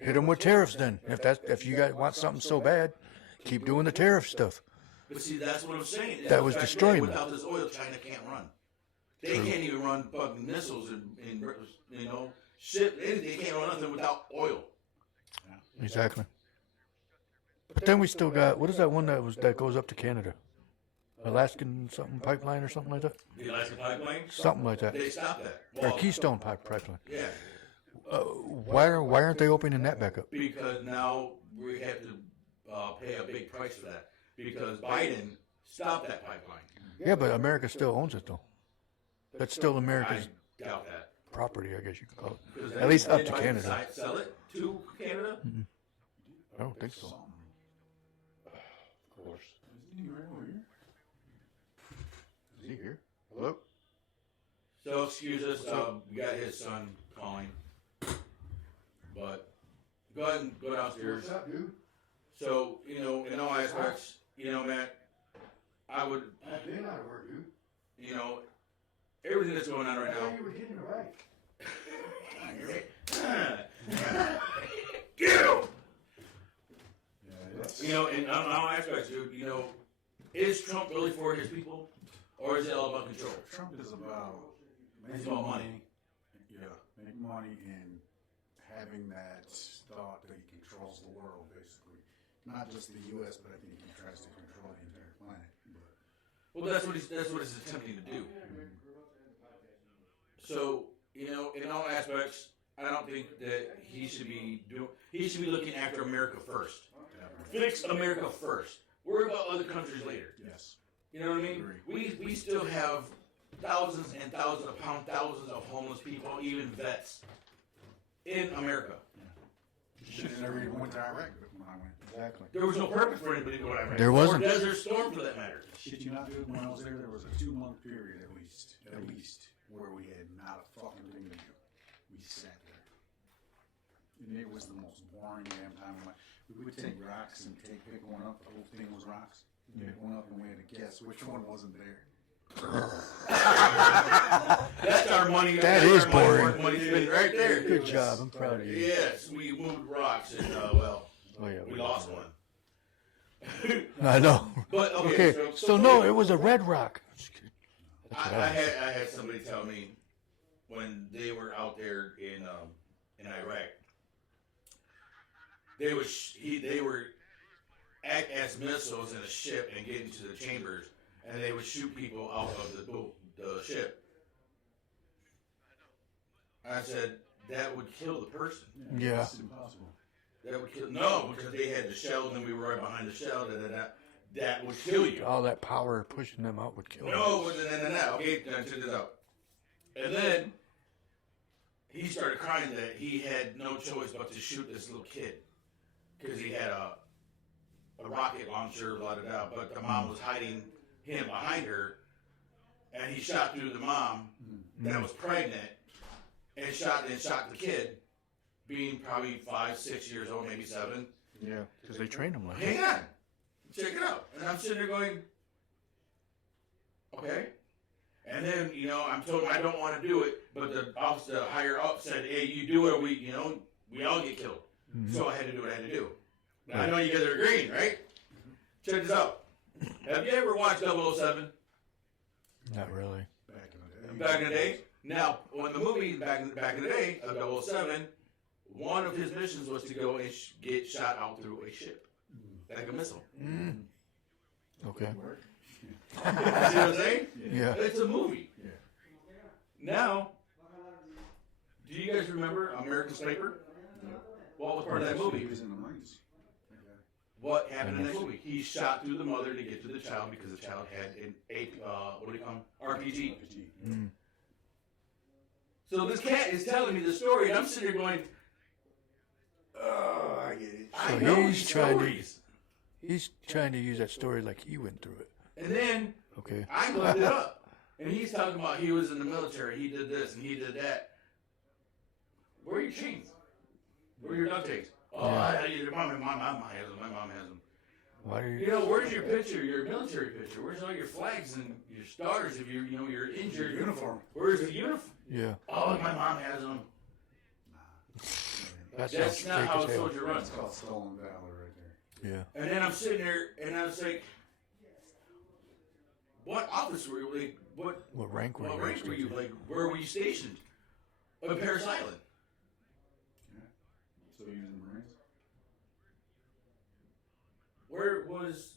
hit them with tariffs then. If you guys want something so bad, keep doing the tariff stuff. But see, that's what I'm saying. That was destroying them. Without this oil, China can't run. They can't even run fucking missiles and shit. They can't run nothing without oil. Exactly. But then we still got, what is that one that goes up to Canada? Alaskan something pipeline or something like that? The Alaska pipeline? Something like that. They stopped that. Or Keystone pipeline. Yeah. Why aren't they opening that back up? Because now we have to pay a big price for that. Because Biden stopped that pipeline. Yeah, but America still owns it though. That's still America's I doubt that. property, I guess you could call it. Because At least up they to might Canada. decide to sell it to Canada? I don't think so. Of course. Isn't he right over here? Is he here? Hello? So excuse us, we got his son calling. But go ahead and go downstairs. What's up, dude? So, in all aspects, Matt, I would, I've been out of work, dude. everything that's going on right now. You were getting it right. Get him! Yeah, In all aspects, dude, is Trump really for his people? Or is it all about control? Trump is about It's about money. Yeah, make money and having that thought that he controls the world, basically. Not just the U.S., but I think he tries to control the entire planet. But Well, that's what he's attempting to do. So, in all aspects, I don't think that he should be looking after America first. Fix America first. Worry about other countries later. yes. You know what I mean? We still have thousands and thousands upon thousands of homeless people, even vets, in America. Should have never even went to Iraq when I went. Exactly. There was no purpose for anybody to go to Iraq. There wasn't. Or Desert Storm, for that matter. Shit you not, dude, when I was there was a 2-month period at least, where we had not a fucking thing to do. We sat there. And it was the most boring damn time of my life. We would take rocks and pick one up. The whole thing was rocks. Pick one up and we had to guess which one wasn't there. That's our money. That that's is our money boring. worth money spent right there. Good job. I'm proud of you. Yes, we moved rocks and, we lost one. I know. But, Okay, so no, it was a red rock. I had somebody tell me when they were out there in Iraq, they were act as missiles in a ship and get into the chambers, and they would shoot people out of the ship. I said that would kill the person. Yeah. It's impossible. That would kill. No, because they had the shells and we were right behind the shell. That would kill you. All that power pushing them out would kill them. No, no. Okay, now check this out. And then he started crying that he had no choice but to shoot this little kid because he had a rocket launcher, blah, blah, blah, but the mom was hiding him behind her, and he shot through the mom that was pregnant and shot the kid, being probably 5, 6 years old, maybe 7. Yeah, because they trained him like that. Hang on. Check it out. And I'm sitting there going, okay. And then, I'm told I don't want to do it, but the officer higher up said, hey, you do it or we all get killed. Mm-hmm. So I had to do what I had to do. Now, I know you guys are agreeing, right? Check this out. Have you ever watched 007? Not really. Back in the day? Now, when the movie back in the day of 007, one of his missions was to go and get shot out through a ship. Like a missile. Mm. Okay. See what I'm saying? Yeah. It's a movie. Yeah. Now, do you guys remember American Sniper? What was part of that movie? He was in the Marines. What happened in that movie? He shot through the mother to get to the child because the child had an RPG. Mm. So this cat is telling me the story, and I'm sitting there going, "Oh, I get it." So I know he's these trying stories. He's trying to use that story like he went through it. And then I looked it up, and he's talking about he was in the military, he did this and he did that. Where are your chains? Where are your duct tapes? Oh, yeah. My mom has them. Why do you? Where's your picture, your military picture? Where's all your flags and your stars if you're injured? Uniform. Where's the uniform? Yeah. Oh, my mom has them. That's not how a soldier runs. It's called stolen valor right there. Yeah. And then I'm sitting there, and I was like, what office were you? Like, what rank were you? What rank were you? Like, where were you stationed? On Paris Island. Yeah. So you was in the Marines? Where was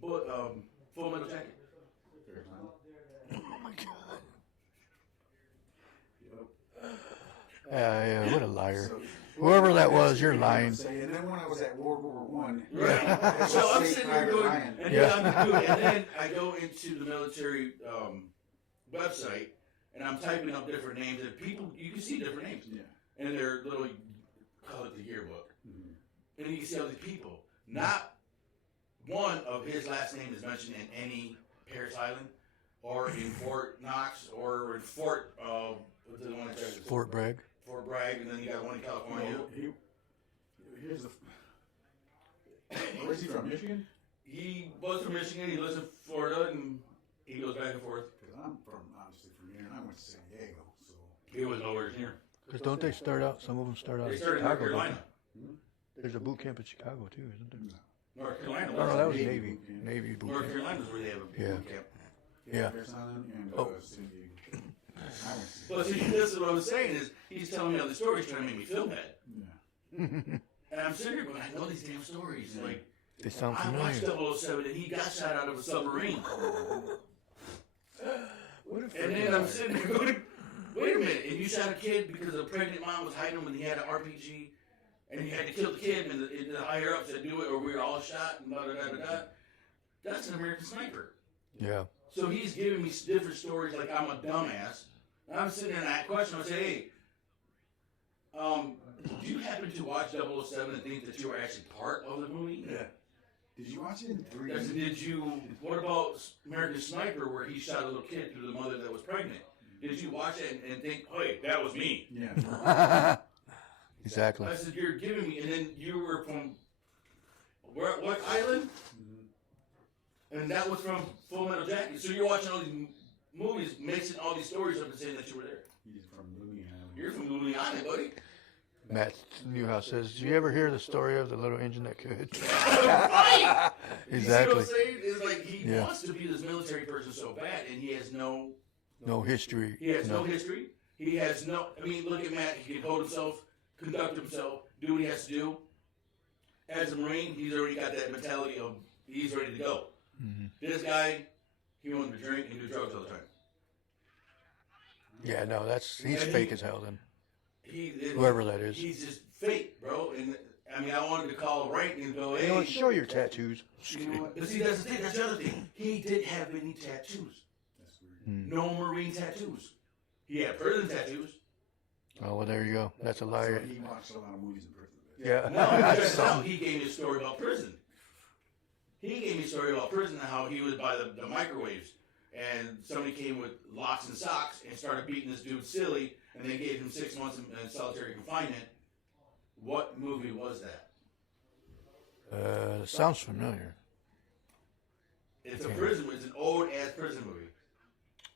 Full Metal Jacket? Paris Island. Oh my God. Yeah, what a liar. Whoever that was, you're lying. And then when I was at World War I, right. So I'm sitting there going, and then I go into the military website, and I'm typing up different names, and you can see different names. Yeah. And they're literally, call it the yearbook. Mm-hmm. And you can see all these people. Not one of his last name is mentioned in any Paris Island, or in Fort Knox, or in Fort, what's the one in Texas? Fort Bragg. Fort Bragg, and then you got one in California. Here's the. Where's he from? Michigan? He was from Michigan. He lives in Florida, and he goes back and forth. Because I'm obviously from here, and I went to San Diego, so. He was nowhere near. Because don't they start out? Some of them start out. They started in North Carolina. There's a boot camp in Chicago too, isn't there? North Carolina. No, that was Navy. Navy boot North camp. Carolina is where they have a boot camp. Yeah. Paris Island and San Diego. But see, this is what I was saying is he's telling me all the stories trying to make me feel bad. Yeah. And I'm sitting here, but I know these damn stories. Like, they sound I familiar. watched 007 and he got shot out of a submarine. And then I'm sitting there going, wait a minute, and you shot a kid because a pregnant mom was hiding him and he had an RPG and you had to kill the kid and the higher up said do it or we were all shot and blah, blah, blah, blah, blah. That's an American Sniper. Yeah. So he's giving me different stories like I'm a dumbass. And I'm sitting there and I question him. I say, hey, did you happen to watch 007 and think that you were actually part of the movie? Yeah. Did you watch it in 3D? Did you? What about American Sniper, where he shot a little kid through the mother that was pregnant? Did you watch it and think, "Hey, that was me"? Yeah. Exactly. I said, "You're giving me," and then you were from what island? Mm-hmm. And that was from Full Metal Jacket. So you're watching all these movies, mixing all these stories up and saying that you were there. He's from Louisiana. You're from Louisiana, buddy. Matt Newhouse says, "Did you ever hear the story of the little engine that could?" Right. Exactly. You see what I'm saying? It's like he wants to be this military person so bad, and he has no history. He has no history. He has no. I mean, look at Matt. He can hold himself, conduct himself, do what he has to do. As a Marine, he's already got that mentality of he's ready to go. Mm-hmm. This guy, he wanted to drink and do drugs all the time. Yeah, no, he's fake as hell then. Whoever Whoever that is. He's just fake, bro. And I mean, I wanted to call rank and go, hey. You know, show your tattoos. You know what? But see, that's the thing. That's the other thing. He didn't have any tattoos. That's weird. No Marine tattoos. He had prison tattoos. Oh, well, there you go. That's a lie. So he watched a lot of movies in prison. Yeah. No, he gave me a story about prison. He gave me a story about prison and how he was by the microwaves. And somebody came with locks and socks and started beating this dude silly. And they gave him 6 months in solitary confinement. What movie was that? Sounds familiar. It's a prison. It's an old ass prison movie.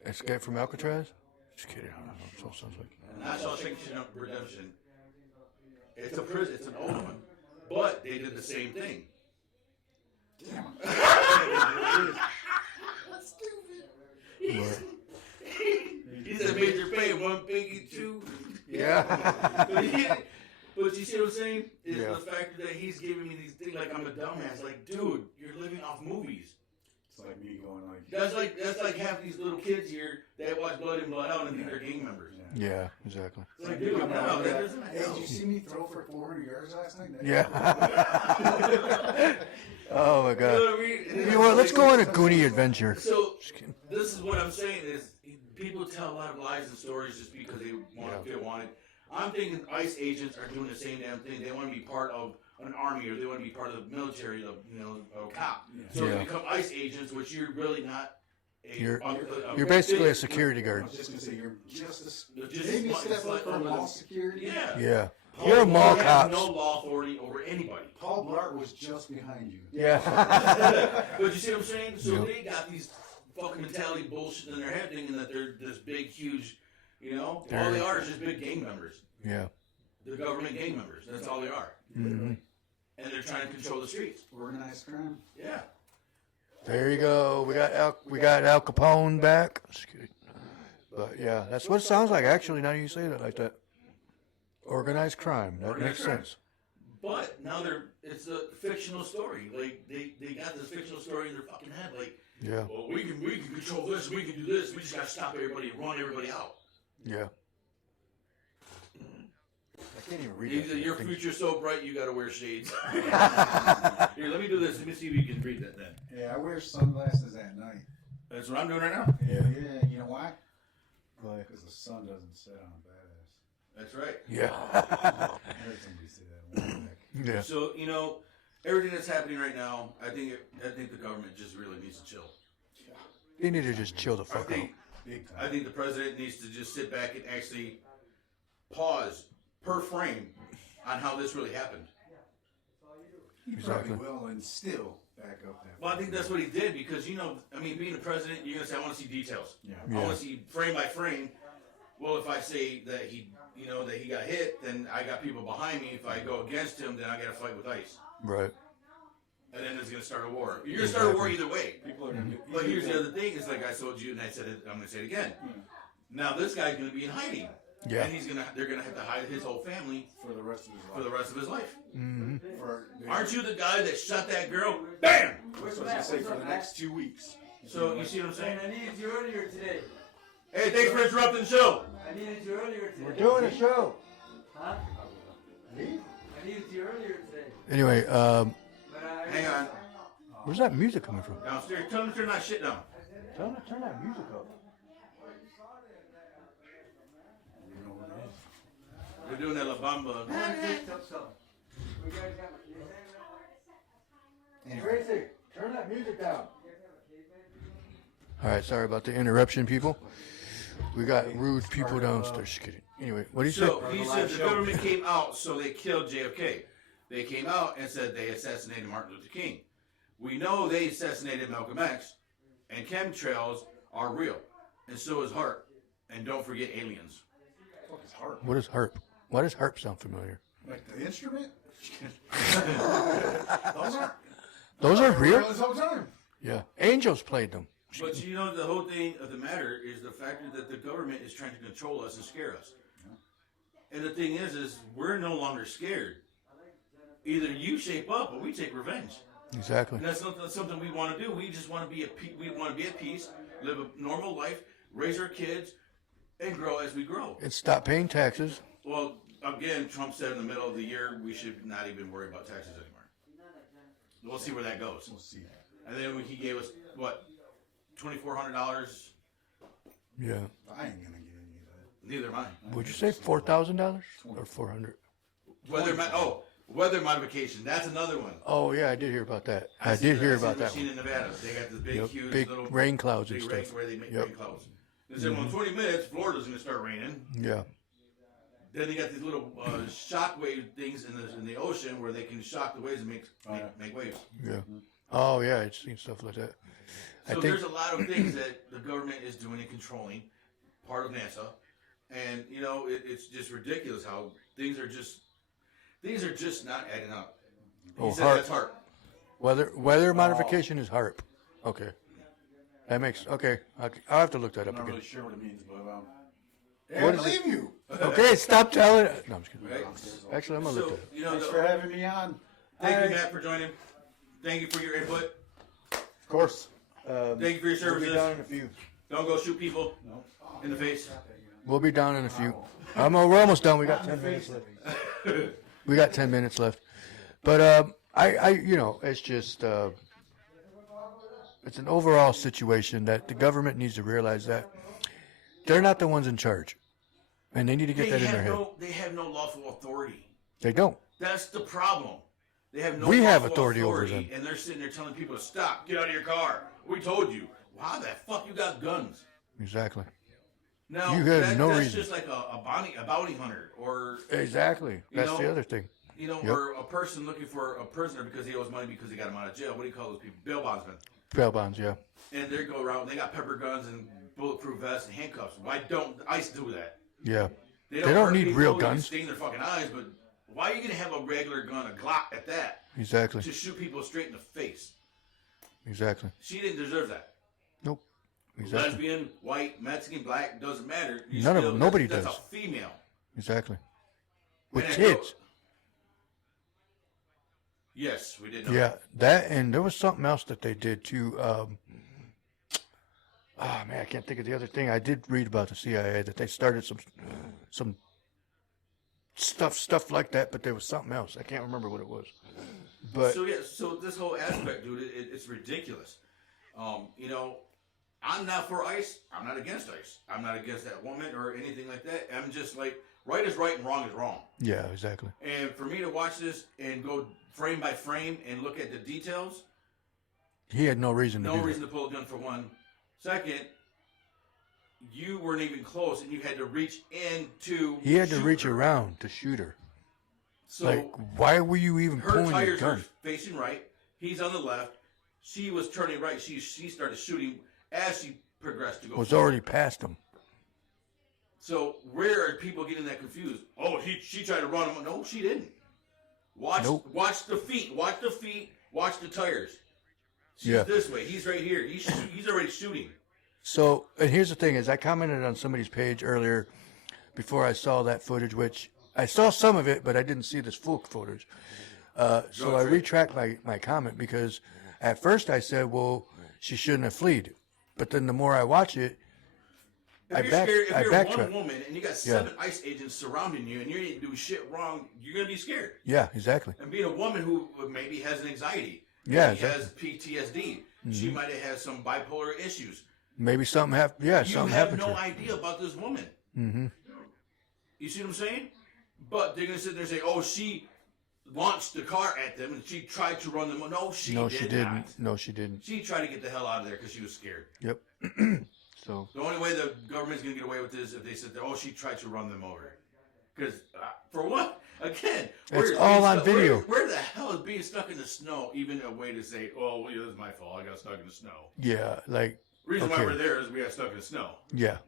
Escape from Alcatraz? Just kidding. I don't know. So it sounds like. Not Shawshank Redemption. It's a prison. It's an old one, but they did the same thing. Stupid. He's a major pain, one biggie, two. Yeah. But you see what I'm saying? Is the fact that he's giving me these things like I'm a dumbass. Like, dude, you're living off movies. It's like me going like. That's like half these little kids here that watch Blood In, Blood Out and think they're gang members. Yeah, exactly. It's like, dude, no, that doesn't Hey, did you see me throw for 400 yards last night? Yeah. Oh my God. You know what? Let's go on a Goonie adventure. So this is what I'm saying is people tell a lot of lies and stories just because they want to feel wanted. I'm thinking ICE agents are doing the same damn thing. They want to be part of an army or they want to be part of the military, a cop. So they become ICE agents, which you're really not. You're basically a security guard. I was just going to say, you're just maybe a step up from mall security. Yeah. Yeah. You're a mall cop. No law authority over anybody. Paul Blart was just behind you. Yeah. But you see what I'm saying? So they got these fucking mentality bullshit in their head thinking that they're this big, huge, all they are is just big gang members. Yeah. They're government gang members. That's all they are. Mm-hmm. And they're trying to control the streets. Organized crime. Yeah. There you go. We got Al Capone back. But yeah, that's what it sounds like. Actually, now you say it like that. Organized crime. That makes sense. But now it's a fictional story. Like they got this fictional story in their fucking head. Like, well, we can control this. We can do this. We just gotta stop everybody and run everybody out. Yeah. I can't even read that. Your future's so bright, you gotta wear shades. Here, let me do this. Let me see if you can read that then. Yeah, I wear sunglasses at night. That's what I'm doing right now. Yeah. You know why? Because the sun doesn't set on a badass. That's right. Yeah. I heard somebody say that a while back. Yeah. So everything that's happening right now, I think the government just really needs to chill. They need to just chill the fuck out. I think the president needs to just sit back and actually pause per frame on how this really happened. He probably will and still back up that. Well, I think that's what he did because, being the president, you're going to say, I want to see details. Yeah. I want to see frame by frame. Well, if I say that he got hit, then I got people behind me. If I go against him, then I got to fight with ICE. Right. And then it's going to start a war. You're going to start a war either way. People are going to. But here's the other thing: is like I told you, and I said it. I'm going to say it again. Now this guy's going to be in hiding. Yeah. And they're going to have to hide his whole family for the rest of his life. For the rest of his life. Mm-hmm. Aren't you the guy that shot that girl? Bam! That's what I was going to say for the next 2 weeks. So you see what I'm saying? I needed you earlier today. Hey, thanks for interrupting the show. I needed you earlier today. We're doing a show. Huh? I needed you earlier today. Anyway, hang on. Where's that music coming from? Downstairs. Tell them to turn that shit down. Tell them to turn that music up. We're doing that La Bamba. Tracy, turn that music down. All right, sorry about the interruption, people. We got rude people downstairs. Just kidding. Anyway, what do you say? So he said the government came out, so they killed JFK. They came out and said they assassinated Martin Luther King. We know they assassinated Malcolm X, and chemtrails are real, and so is HARP. And don't forget aliens. What is HARP? What is HARP? Why does HARP sound familiar? Like the instrument? Those are real? This whole time. Yeah. Angels played them. But the whole thing of the matter is the fact that the government is trying to control us and scare us. And the thing is we're no longer scared. Either you shape up or we take revenge. Exactly. And that's not something we want to do. We just want to be at peace, live a normal life, raise our kids, and grow as we grow. And stop paying taxes. Well, again, Trump said in the middle of the year we should not even worry about taxes anymore. We'll see where that goes. We'll see. And then he gave us, what, $2,400? Yeah. I ain't going to get any of that Neither am I. Would you say $4,000 or 400? Weather modification. That's another one. Oh yeah, I did hear about that. I did hear about that Machine one. in Nevada. They got this big, huge, big little rain clouds and big stuff. rain where they make Yep. rain clouds. They said, well, in 20 minutes, Florida's going to start raining. Yeah. Then they got these little shock wave things in the ocean where they can shock the waves and make waves. Yeah. Oh yeah, I've seen stuff like that. So there's a lot of things that the government is doing and controlling, part of NASA, and you know it's just ridiculous how things are just not adding up. He said that's HARP. Weather modification is HARP. Okay. That makes okay. I'll have to look that up I'm not again. really sure what it means, but What I is believe it? you. Okay, stop telling. No, I'm just kidding. Right? Actually, I'm gonna look So that up. you know, Thanks for having me on. thank you, Matt, for joining. Thank you for your input. Of course. Thank you for your We'll be services. down in a few. Don't go shoot people in the face. We'll be down in a few. We're almost done. We got 10 minutes left. We got 10 minutes left. But you know, it's just it's an overall situation that the government needs to realize that they're not the ones in charge, and they need to get that in their head. They have no lawful authority. They don't. That's the problem. They have no. We have lawful authority over them. and they're sitting there telling people to stop, get out of your car. We told you. Why the fuck you got guns? Exactly. Now You have no that's reason. just like a bounty hunter, or Exactly. That's know, the other thing. you know, Yep. or a person looking for a prisoner because he owes money because he got him out of jail. What do you call those people? Bail bondsmen. Bail bonds, yeah. And they go around. They got pepper guns and bulletproof vests and handcuffs. Why don't ICE do that? Yeah. They hurt don't need people, real you can guns. sting their fucking eyes, but why are you gonna have a regular gun, a Glock at that, Exactly. to shoot people straight in the face? Exactly. She didn't deserve that. Nope. Exactly. Lesbian, white, Mexican, black, doesn't matter. None of them. Nobody that's does. a female. Exactly. With And I kids. Yes, we did know. Yeah, that, and there was something else that they did too. Man, I can't think of the other thing. I did read about the CIA that they started some stuff like that, but there was something else. I can't remember what it was. But So this whole aspect, dude, it's ridiculous. You know, I'm not for ICE. I'm not against ICE. I'm not against that woman or anything like that. I'm just like, right is right and wrong is wrong. yeah, exactly. And for me to watch this and go frame by frame and look at the details, He had no reason to no do reason to pull a gun for one. Second, you weren't even close, and you had to reach in to. that. He had to shoot reach her. around to shoot her. So Like, why were you even her pulling your tires were gun? facing right. He's on the left. She was turning right. She started shooting as she progressed to go. Was forward. already past him. So where are people getting that confused? Oh, she tried to run him. No, she didn't. Watch the feet. Watch the feet. Watch the tires. She's Yeah. this way. He's right here. He's already shooting. So, and here's the thing: is I commented on somebody's page earlier before I saw that footage, which I saw some of it, but I didn't see this full footage. So I retract my comment because at first I said, "Well, she shouldn't have fled," but then the more I watch it, If I you're backtrack. one woman and you got 7 ICE agents surrounding you and you ain't doing shit wrong, you're gonna be scared. Yeah, exactly. And being a woman who maybe has an anxiety, Yeah, maybe has PTSD, she might have had some bipolar issues. Maybe something happened. Yeah, You something have happened no to her. idea about this woman. Mm-hmm. You see what I'm saying? But they're gonna sit there and say, "Oh, she launched the car at them and she tried to run them." No, she No, did she didn't. not. No, she didn't. She tried to get the hell out of there because she was scared. Yep. So The only way the government's gonna get away with this is if they sit there, "Oh, she tried to run them over." Because for what? Again, It's all on video. Where the hell is being stuck in the snow even a way to say, "Oh, well, it was my fault. I got stuck in the snow." yeah, like Reason why okay. we're there is we got stuck in the snow. yeah.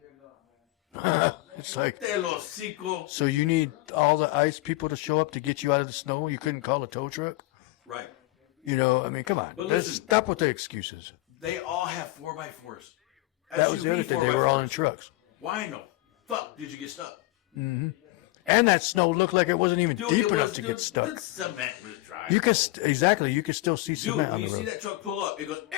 It's like Del hocico. so you need all the ICE people to show up to get you out of the snow. You couldn't call a tow truck. Right. You know, I mean, come on. But Let's listen- stop with the excuses. They all have 4x4s. That was the other thing. They were all in trucks. Why in the fuck did you get stuck? Mm-hmm. And that snow looked like it wasn't even Dude, deep it enough was- to dude, get stuck. The cement was dry. You could exactly. You could still see Dude, cement on when the you see road. that truck pull up, it goes, eh.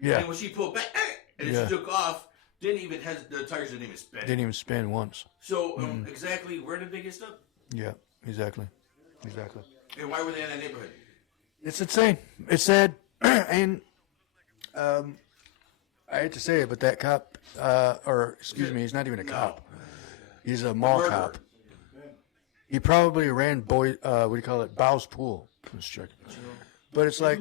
Yeah, And when she pulled back, eh, and Yeah. she took off, the tires didn't even spin. didn't even spin once. So exactly where did they get stuck? Yeah, exactly. And why were they in that neighborhood? It's insane. It's sad, and I hate to say it, but that cop, or excuse me, he's not even a cop. He's a mall cop. He probably ran Bow's Pool. Let's check. But it's like,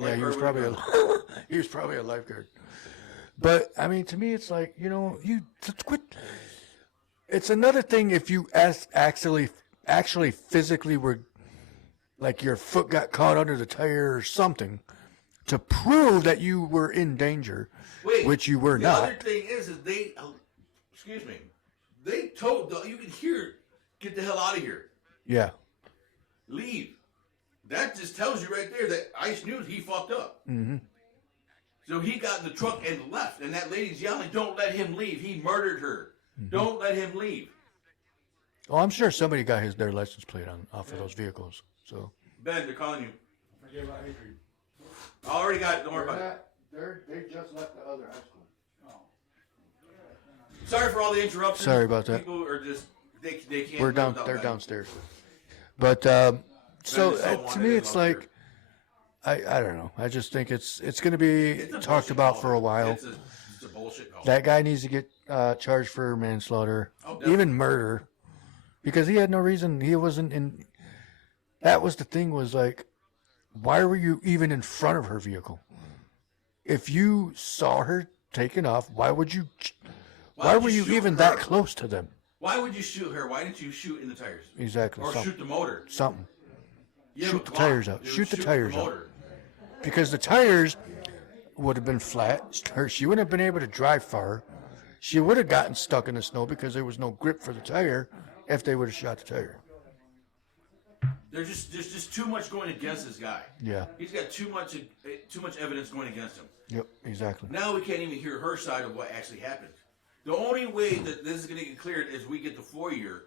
yeah, he was probably a lifeguard. But I mean, to me, it's like, you know, you quit. It's another thing if you actually physically were, like your foot got caught under the tire or something, to prove that you were in danger, which you were not. The other thing is they, excuse me, they told, you can hear, get the hell out of here. Yeah. Leave. That just tells you right there that Ice knew he fucked up. Mm-hmm. So he got in the truck and left, and that lady's yelling, "Don't let him leave. He murdered her. Don't let him leave." Oh, I'm sure somebody got their license plate off of those vehicles. So Ben, they're calling you. Forget about Adrian. I already got it. Don't worry about it. They just left the other high school. Sorry for all the interruptions. Sorry about that. People are just they can't. We're down. They're downstairs. But so to me, it's like I don't know. I just think it's going to be talked about for a while. It's a bullshit call. That guy needs to get charged for manslaughter, even murder, because he had no reason. He wasn't in. That was the thing. Was like, why were you even in front of her vehicle? If you saw her taken off, why would you? Why were you even that close to them? Why would you shoot her? Why didn't you shoot in the tires? Exactly. Or shoot the motor. Something. Yeah, shoot the tires out. Dude, Shoot the tires out. motor. Because the tires would have been flat. She wouldn't have been able to drive far. She would have gotten stuck in the snow because there was no grip for the tire if they would have shot the tire. There's just too much going against this guy. Yeah. He's got too much evidence going against him. Yep, exactly. Now we can't even hear her side of what actually happened. The only way that this is going to get cleared is we get the FOIA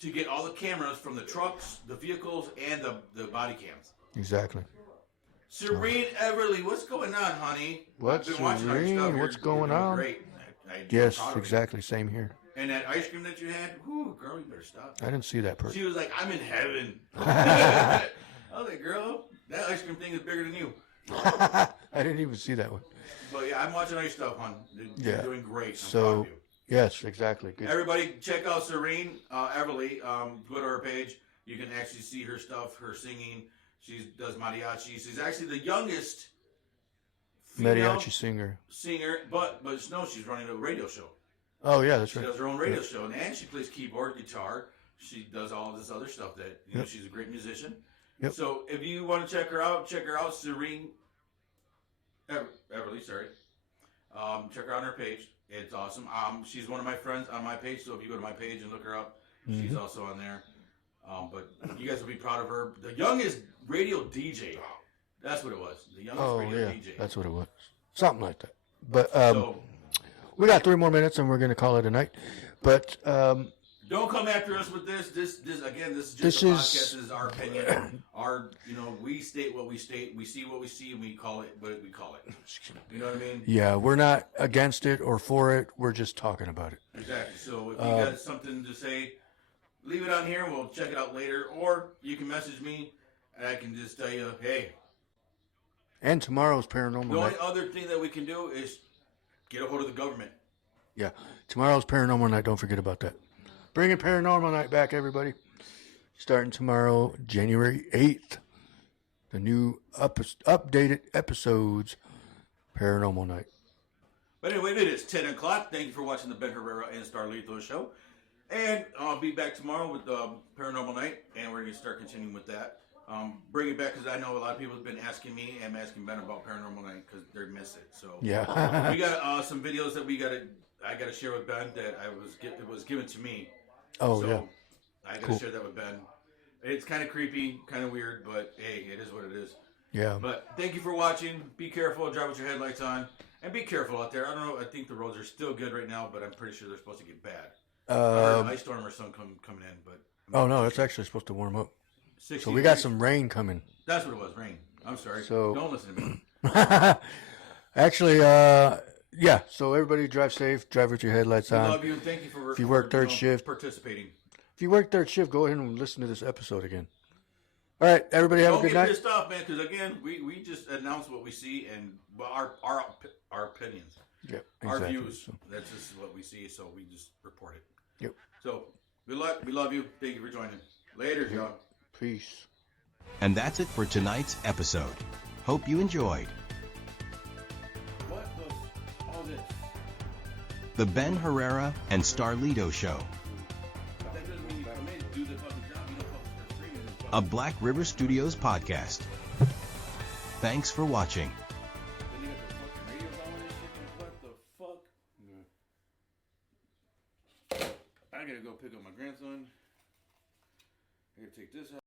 to get all the cameras from the trucks, the vehicles, and the body cams. Exactly. Serene Everly, what's going on, honey? What, Serene? What's going on? Great. Yes, exactly. Same here. And that ice cream that you had, whoo, girl, you better stop. I didn't see that part. She was like, "I'm in heaven." I was like, "Girl, that ice cream thing is bigger than you." I didn't even see that one. But yeah, I'm watching all your stuff, hon. You're doing great. I'm so, proud of you. yes, exactly. Good. Everybody, check out Serene Everly. Go to her page. You can actually see her stuff, her singing. She does mariachi. She's actually the youngest mariachi singer. But no, she's running a radio show. Oh yeah, that's she right. She does her own radio show, and she plays keyboard, guitar. She does all this other stuff. That you know, she's a great musician. Yep. So if you want to check her out, Serene Everly. Sorry. Check her out on her page. It's awesome. She's one of my friends on my page, so if you go to my page and look her up, she's also on there. But you guys will be proud of her. The youngest radio DJ. That's what it was. The youngest radio DJ. That's what it was. Something like that. But we got 3 more minutes, and we're going to call it a night. But don't come after us with this. This again. This is just a podcast. This is our opinion. We state what we state. We see what we see, and we call it what we call it. You know what I mean? Yeah, we're not against it or for it. We're just talking about it. Exactly. So if you got something to say, leave it on here, and we'll check it out later. Or you can message me, and I can just tell you, hey. And tomorrow's paranormal. The only other thing that we can do is get a hold of the government. Yeah, tomorrow's paranormal night. Don't forget about that. Bringing paranormal night back, everybody. Starting tomorrow, January 8th. The new updated episodes, paranormal night. But anyway, it is 10 o'clock. Thank you for watching the Ben Herrera and Starlito show. And I'll be back tomorrow with paranormal night, and we're going to start continuing with that. Bring it back because I know a lot of people have been asking me and asking Ben about paranormal night because they miss it. So yeah, we got some videos that I got to share with Ben that it was given to me. Oh so yeah, I got to share that with Ben. It's kind of creepy, kind of weird, but hey, it is what it is. Yeah. But thank you for watching. Be careful. Drive with your headlights on, and be careful out there. I don't know. I think the roads are still good right now, but I'm pretty sure they're supposed to get bad. I heard an ice storm or something coming in, but oh no, it's actually supposed to warm up. So we got some rain coming. That's what it was, rain. I'm sorry. So don't listen to me. Actually, yeah. So everybody drive safe. Drive with your headlights on. I love you and thank you for if you work third shift participating. If you work third shift, go ahead and listen to this episode again. All right, everybody have a good night. Don't get pissed off, man, because again, we just announce what we see and our opinions. Yep, our exactly. views. That's just what we see, so we just report it. Yep. So, good luck. We love you. Thank you for joining. Later, y'all. Peace. And that's it for tonight's episode. Hope you enjoyed. What was all this? The Ben Herrera and Starlito Show. That doesn't mean you come in, do the fucking job. You don't fucking start screaming and A Black River Studios podcast. Thanks for watching. Then you got the fucking radio going and shit. What the fuck? I gotta go pick up my grandson. I gotta take this out.